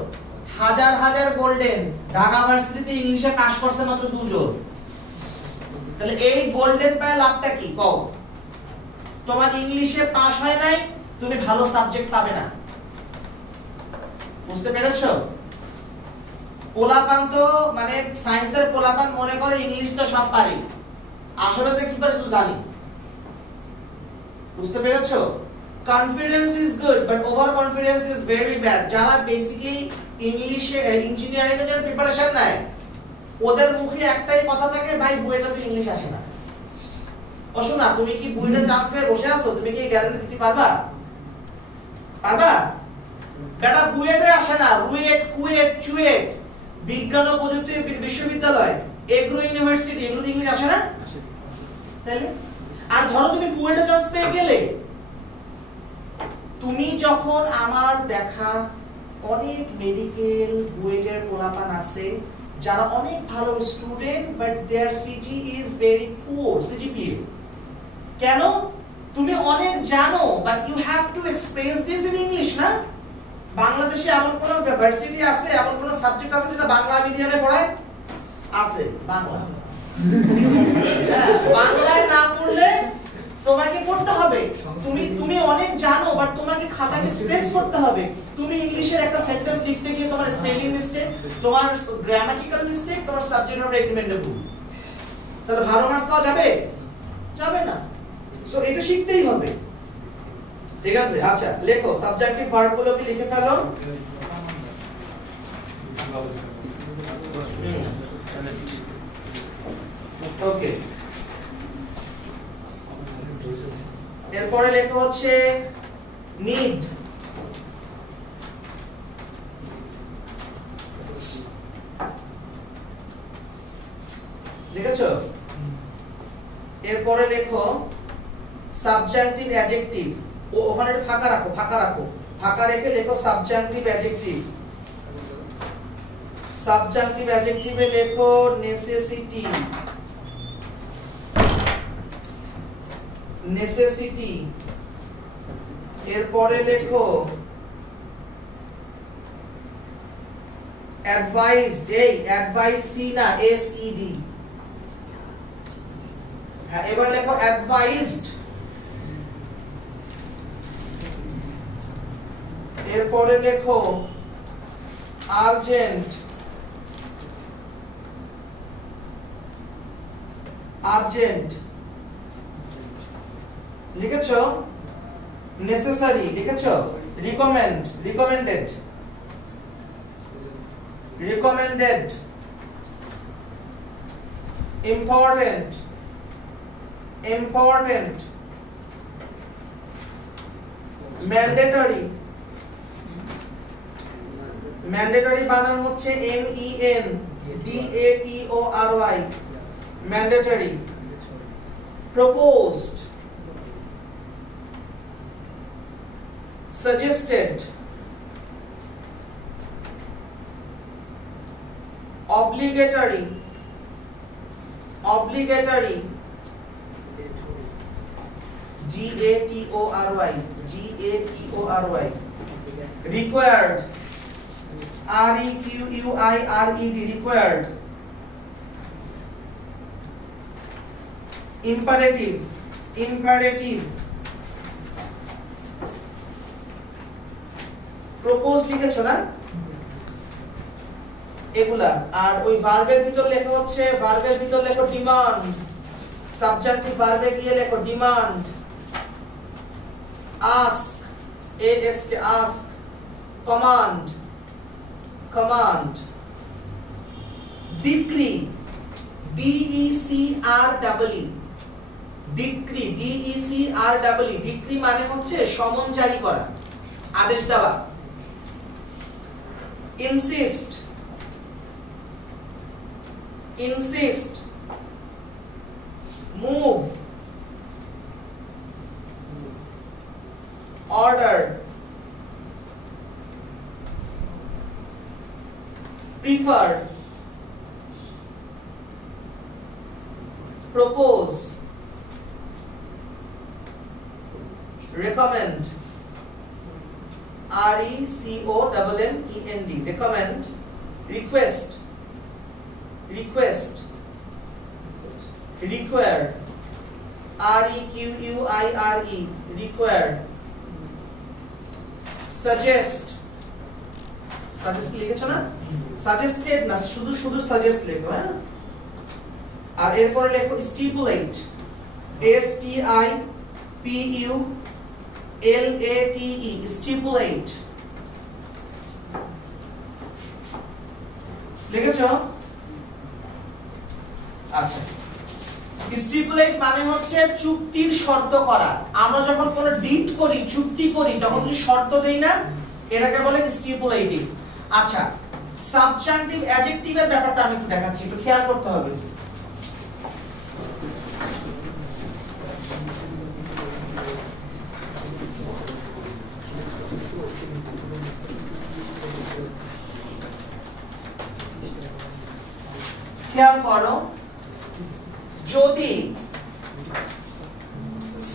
হাজার হাজার গোল্ডেন ঢাকা ভার্সিটিতে ইংলিশে পাস করছে মাত্র 2 জন। তাহলে এই গোল্ডেন পায় লাভটা কি কও? তোমার ইংলিশে পাস হয় নাই, তুমি ভালো সাবজেক্ট পাবে না। বুঝতে পেরেছো? পোলাপান তো মানে সায়েন্সের পোলাপান মনে করে ইংলিশ তো সব পারি, আসলে যে কি করে শুধু জানি। বুঝতে পেরেছো? Confidence is good but over confidence is very bad. যারা বেসিক্যালি ইংলিশে ইঞ্জিনিয়ারিং এর প্রিপারেশন নেয়, ওদের মুখে একটাই কথা থাকে, ভাই বুয়েটে তো ইংলিশ আসে না। ও শোনা, তুমি কি বুয়েটে চান্স পেয়ে বসে আছো? তুমি কি গ্যারান্টি দিতে পারবা? পারবা? বেটা বুয়েটে আসে না, রুয়েট, কুয়েট, চুয়েট, বিজ্ঞান ও প্রযুক্তি বিশ্ববিদ্যালয়, এগ্রো ইউনিভার্সিটি, এগুলোতে ইংলিশ আসে না? তাহলে আর ধরো তুমি বুয়েটে চান্স পেয়ে গেলে, তুমি যখন আমার দেখা অনেক মেডিকেল বুয়েটের পোলাপান আছে যারা অনেক ভালো student, but their CG is very poor, CGPA. কেন? তুমি অনেক জানো, but you have to express this in English. না, বাংলাদেশে এমন কোন ইউনিভার্সিটি আছে, এমন কোন সাবজেক্ট আছে যেটা বাংলা মিডিয়ামে পড়ায়? আছে, বাংলা। বাংলায় না পড়লে তোমাকে পড়তে হবে। তুমি অনেক জানো, বাট তোমাকে খাতায় স্ট্রেস করতে হবে। তুমি ইংলিশের একটা সেন্টেন্স লিখতে গিয়ে তোমার স্পেলিং মিস্টেক, তোমার গ্রামাটিক্যাল মিস্টেক, তোমার সাবজেক্ট অফ এগ্রিমেন্টে ভুল, তাহলে ভালো মার্কস পাওয়া যাবে? যাবে না। সো এটা শিখতেই হবে। ঠিক আছে, আচ্ছা লেখো, সাবজেক্টিভ ভার্বগুলোকে লিখে ফেলো। ওকে, এরপরে লেখো হচ্ছে নিড। লিখেছো? এরপরে লেখো সাবজেক্টিভ অ্যাডজেক্টিভ। ওখানে ফাঁকা রাখো, ফাঁকা রাখো, ফাঁকা রেখে লেখো সাবজেক্টিভ অ্যাডজেক্টিভ। সাবজেক্টিভ অ্যাডজেক্টিভে লেখো নেসেসিটি, নেসেসিটি। এরপরে লেখো অ্যাডভাইসড, এই অ্যাডভাইস সি না, এস ই ডি। হ্যাঁ, এবার লেখো অ্যাডভাইসড। এরপরে লেখো আর্জেন্ট, আর্জেন্ট। লিখেছো? নেসেসারি লিখেছো? Recommend, recommended, recommended. Important, important. Mandatory, mandatory বানান হচ্ছে M E N D A T O R Y, mandatory. Proposed, suggested, obligatory G-A-T-O-R-Y required R-E-Q-U-I-R-E-D required imperative propose লিখেছো না এগুলা আর ওই ভার্বের ভিতর লেখা হচ্ছে ভার্বের ভিতর লেখো ডিমান্ড সাবজেক্টিভ ভার্বে গিয়ে লেখো demand ask ask command decree D-E-C-R-E-E decree D-E-C-R-E-E decree মানে হচ্ছে সমন জারি করা আদেশ দেওয়া insist move order prefer propose recommend R-E-C-O-M-M-E-N-D recommend request require R-E-Q-U-I-R-E require suggest লিখেছো না suggested না শুধু suggest লেখো হ্যাঁ আর এরপরে লেখো stipulate S-T-I-P-U-L-A-T-E stipulate লিখেছো আচ্ছা stipulate মানে হচ্ছে চুক্তির শর্ত করা আমরা যখন কোনো ডিড করি চুক্তি করি তখন কি শর্ত দেই না এটাকে বলে stipulating আচ্ছা সাবজেক্টিভ অ্যাডজেক্টিভের ব্যাপারটা আমি একটু দেখাচ্ছি একটু খেয়াল করতে হবে খেয়াল করো যদি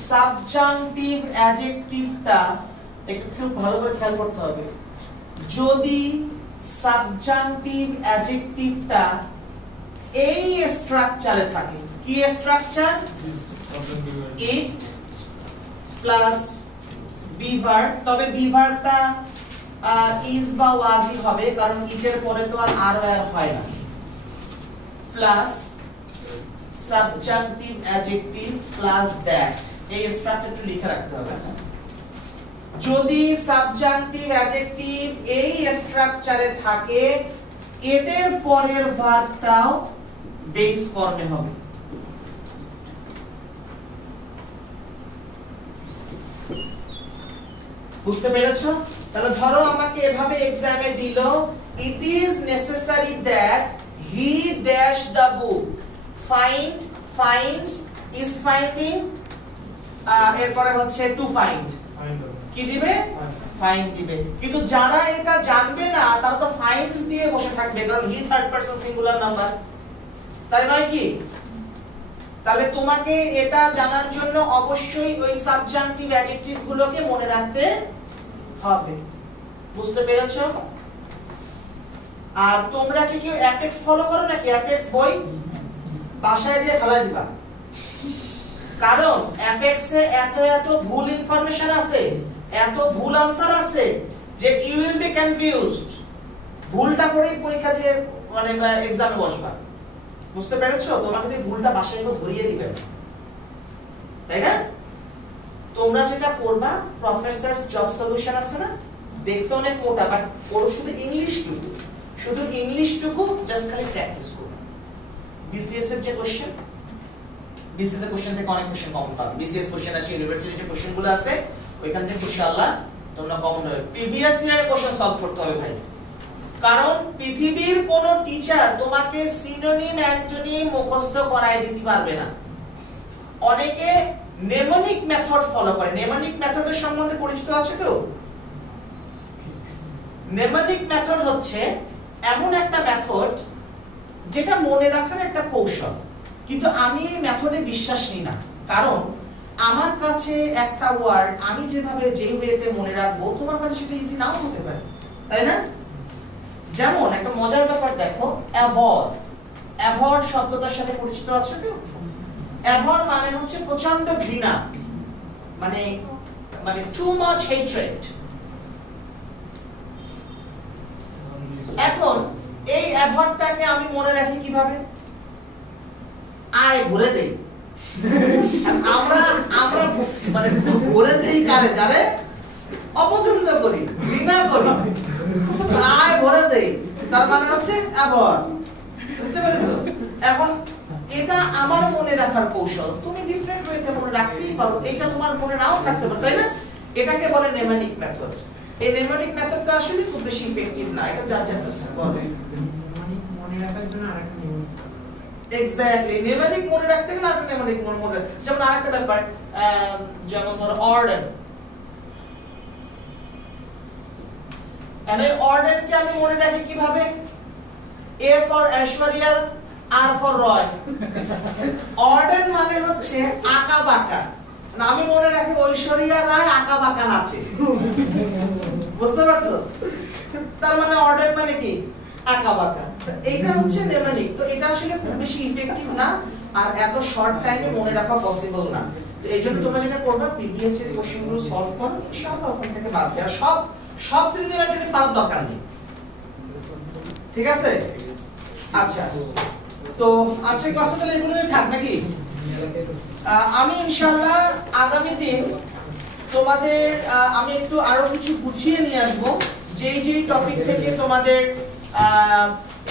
সাবজেক্টিভ অ্যাডজেক্টিভটা একটু খুব ভালো করে খেয়াল করতে হবে যদি সাবজেক্টিভ অ্যাডজেক্টিভটা এই স্ট্রাকচারে থাকে কি structure it plus be verb তবে বি ভার্বটা ইজ বা ওয়াজই হবে কারণ ইটের পরে তো আর হয় না plus subjective adjective plus that এই স্ট্রাকচারটা লিখে রাখতে হবে যদি সাবজেক্টিভ অ্যাডজেক্টিভ এই স্ট্রাকচারে থাকে এদের পরের ভার্বটাও বেস ফর্মে হবে বুঝতে পেরেছো তাহলে ধরো আমাকে এভাবে এক্সামে দিল it is necessary that he dash the book finds is finding এরপরে হচ্ছে টু ফাইন্ড কি দিবে ফাইন্ড দিবে কিন্তু যারা এটা জানবে না তারা তো ফাইন্ডস দিয়ে বসে থাকবে কারণ he third person singular number তাই নয় কি তাহলে তোমাকে এটা জানার জন্য অবশ্যই ওই সাবজেক্টিভ অ্যাডজেক্টিভ গুলোকে মনে রাখতে হবে বুঝতে পেরেছো আর তোমরা কি কেউ অ্যাপেক্স ফলো করো নাকি অ্যাপেক্স বই বাসায় দিয়ে ফেলাই দিবা কারণ অ্যাপেক্সে এত ভুল ইনফরমেশন আছে এত ভুল আনসার আছে যে ইউ উইল বি কনফিউজড ভুলটা করেই পরীক্ষা দিয়ে মানে এক্সামে বসবা বুঝতে পেরেছো তোমাকে যদি ভুলটা বাসায় এসে ধরিয়ে দিবে তাই না তোমরা যেটা করবা প্রফেসরস জব সলিউশন আছে না দেখতে অনেক মোটা বাট ওর শুধু ইংলিশটুকু জাস্ট খালি প্র্যাকটিস করো বিসিএস এর যে কোশ্চেন বিসিএস এর কোশ্চেন থেকে অনেক কোশ্চেন কমন পাবে বিসিএস কোশ্চেন আছে ইউনিভার্সিটির যে কোশ্চেনগুলো আছে ওইখান থেকে ইনশাআল্লাহ তোমরা কমন পাবে প্রিভিয়াস ইয়ারের কোশ্চেন সলভ করতে হবে ভাই কারণ পৃথিবীর কোন টিচার তোমাকে সিনোনিম অ্যান্টোনিম মুখস্থ করায় দিতে পারবে না অনেকে নেমোনিক মেথড ফলো করে নেমোনিক মেথডের সম্বন্ধে পরিচিত আছো কেউ নেমোনিক মেথড হচ্ছে এমন একটা মেথড যেটা মনে রাখার একটা কৌশল, কিন্তু আমি এই মেথডে বিশ্বাস নিই না, কারণ আমার কাছে একটা ওয়ার্ড আমি যেভাবে যেই ওয়েতে মনে রাখবো তোমার কাছে সেটা ইজি নাও হতে পারে, তাই না? যেমন একটা মজার ব্যাপার দেখো, অ্যাভয়েড। অ্যাভয়েড শব্দটার সাথে পরিচিত আছো কেউ? অ্যাভয়েড মানে হচ্ছে প্রচন্ড ঘৃণা, মানে মানে টু মাচ হেট্রেড। এখন এই অ্যাভয়েডটাকে আমি মনে রাখি কিভাবে? আয় ভরে দেই। আমরা আমরা মানে ভরে দেই কারে? যারে অপছন্দ করি, ঘৃণা করি, আয় ভরে দেই, তার মানে হচ্ছে অ্যাভয়েড। বুঝতে পেরেছো? এখন এটা আমার মনে রাখার কৌশল, তুমি ডিফারেন্ট ওয়েতে মনে রাখতেই পারো, এটা তোমার মনে নাও থাকতে পারে, তাই না? এটাকে বলে নেমানিক মেথড। এই নেমানিক মেথডটা আসলে খুব বেশি ইফেক্টিভ না, এটা যার যার কাছে বলে। মনে রাখার জন্য আরেকটা নিয়ম, এক্স্যাক্টলি, নেমানিক মনে রাখতে গেলে আরেকটা নেমানিক মনে রাখতে, যেমন আরেকটা ব্যাপার, যেমন ধরো অর্ডার। এই অর্ডারকে আমি মনে রাখি কিভাবে? A for Aishwarya, R for Roy. Order মানে হচ্ছে আঁকা বাঁকা, না আমি মনে রাখি ঐশ্বরিয়া রায় আঁকা বাঁকা নাচে। বুঝতে পারছো? তার মানে অর্ডার মানে কি? আঁকা বাঁকা। এইটা হচ্ছে নেমানিক। তো এটা আসলে খুব বেশি ইফেক্টিভ না, আর এত শর্ট টাইমে মনে রাখা পসিবল না। তো এইজন্য তোমরা যেটা করবে, প্রিভিয়াস ইয়ার কোশ্চেনগুলো সলভ করো, ইনশাআল্লাহ ওখান থেকে বাদ দেওয়া সব সিরিয়ালটি পারার দরকার নেই। ঠিক আছে? আচ্ছা, তো আজকে ক্লাসে তাহলে এগুলোই থাক নাকি? আমি ইনশাআল্লাহ আগামী দিন তোমাদের আমি একটু আরো কিছু গুছিয়ে নিয়ে আসবো, যেই টপিক থেকে তোমাদের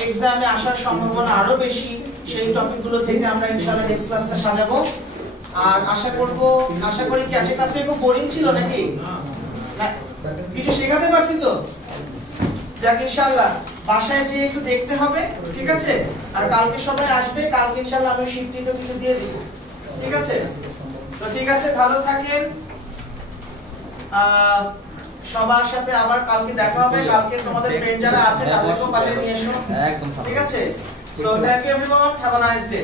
এক্সামে আসার সম্ভাবনা আরো বেশি, সেই টপিকগুলো থেকে আমরা ইনশাআল্লাহ নেক্সট ক্লাসটা সাজাবো। আর আশা করি কি আজকে ক্লাসটা একটু বোরিং ছিল নাকি? কিছু শেখাতে পারছি তো? যাক, ইনশাআল্লাহ বাসায় যেয়ে একটু দেখতে হবে, ঠিক আছে? আর কালকে সবাই আসবে, কালকে ইনশাআল্লাহ আমি শিফটিংটা কিছু দিয়ে দিব, ঠিক আছে? তো ঠিক আছে, ভালো থাকেন। সবার সাথে আবার কালকে দেখা হবে। কালকে তোমাদের ফ্রেন্ড যারা আছে তাদেরকেও পাঠিয়ে নিয়ে এসো, ঠিক আছে? So thank you everyone, have a nice day.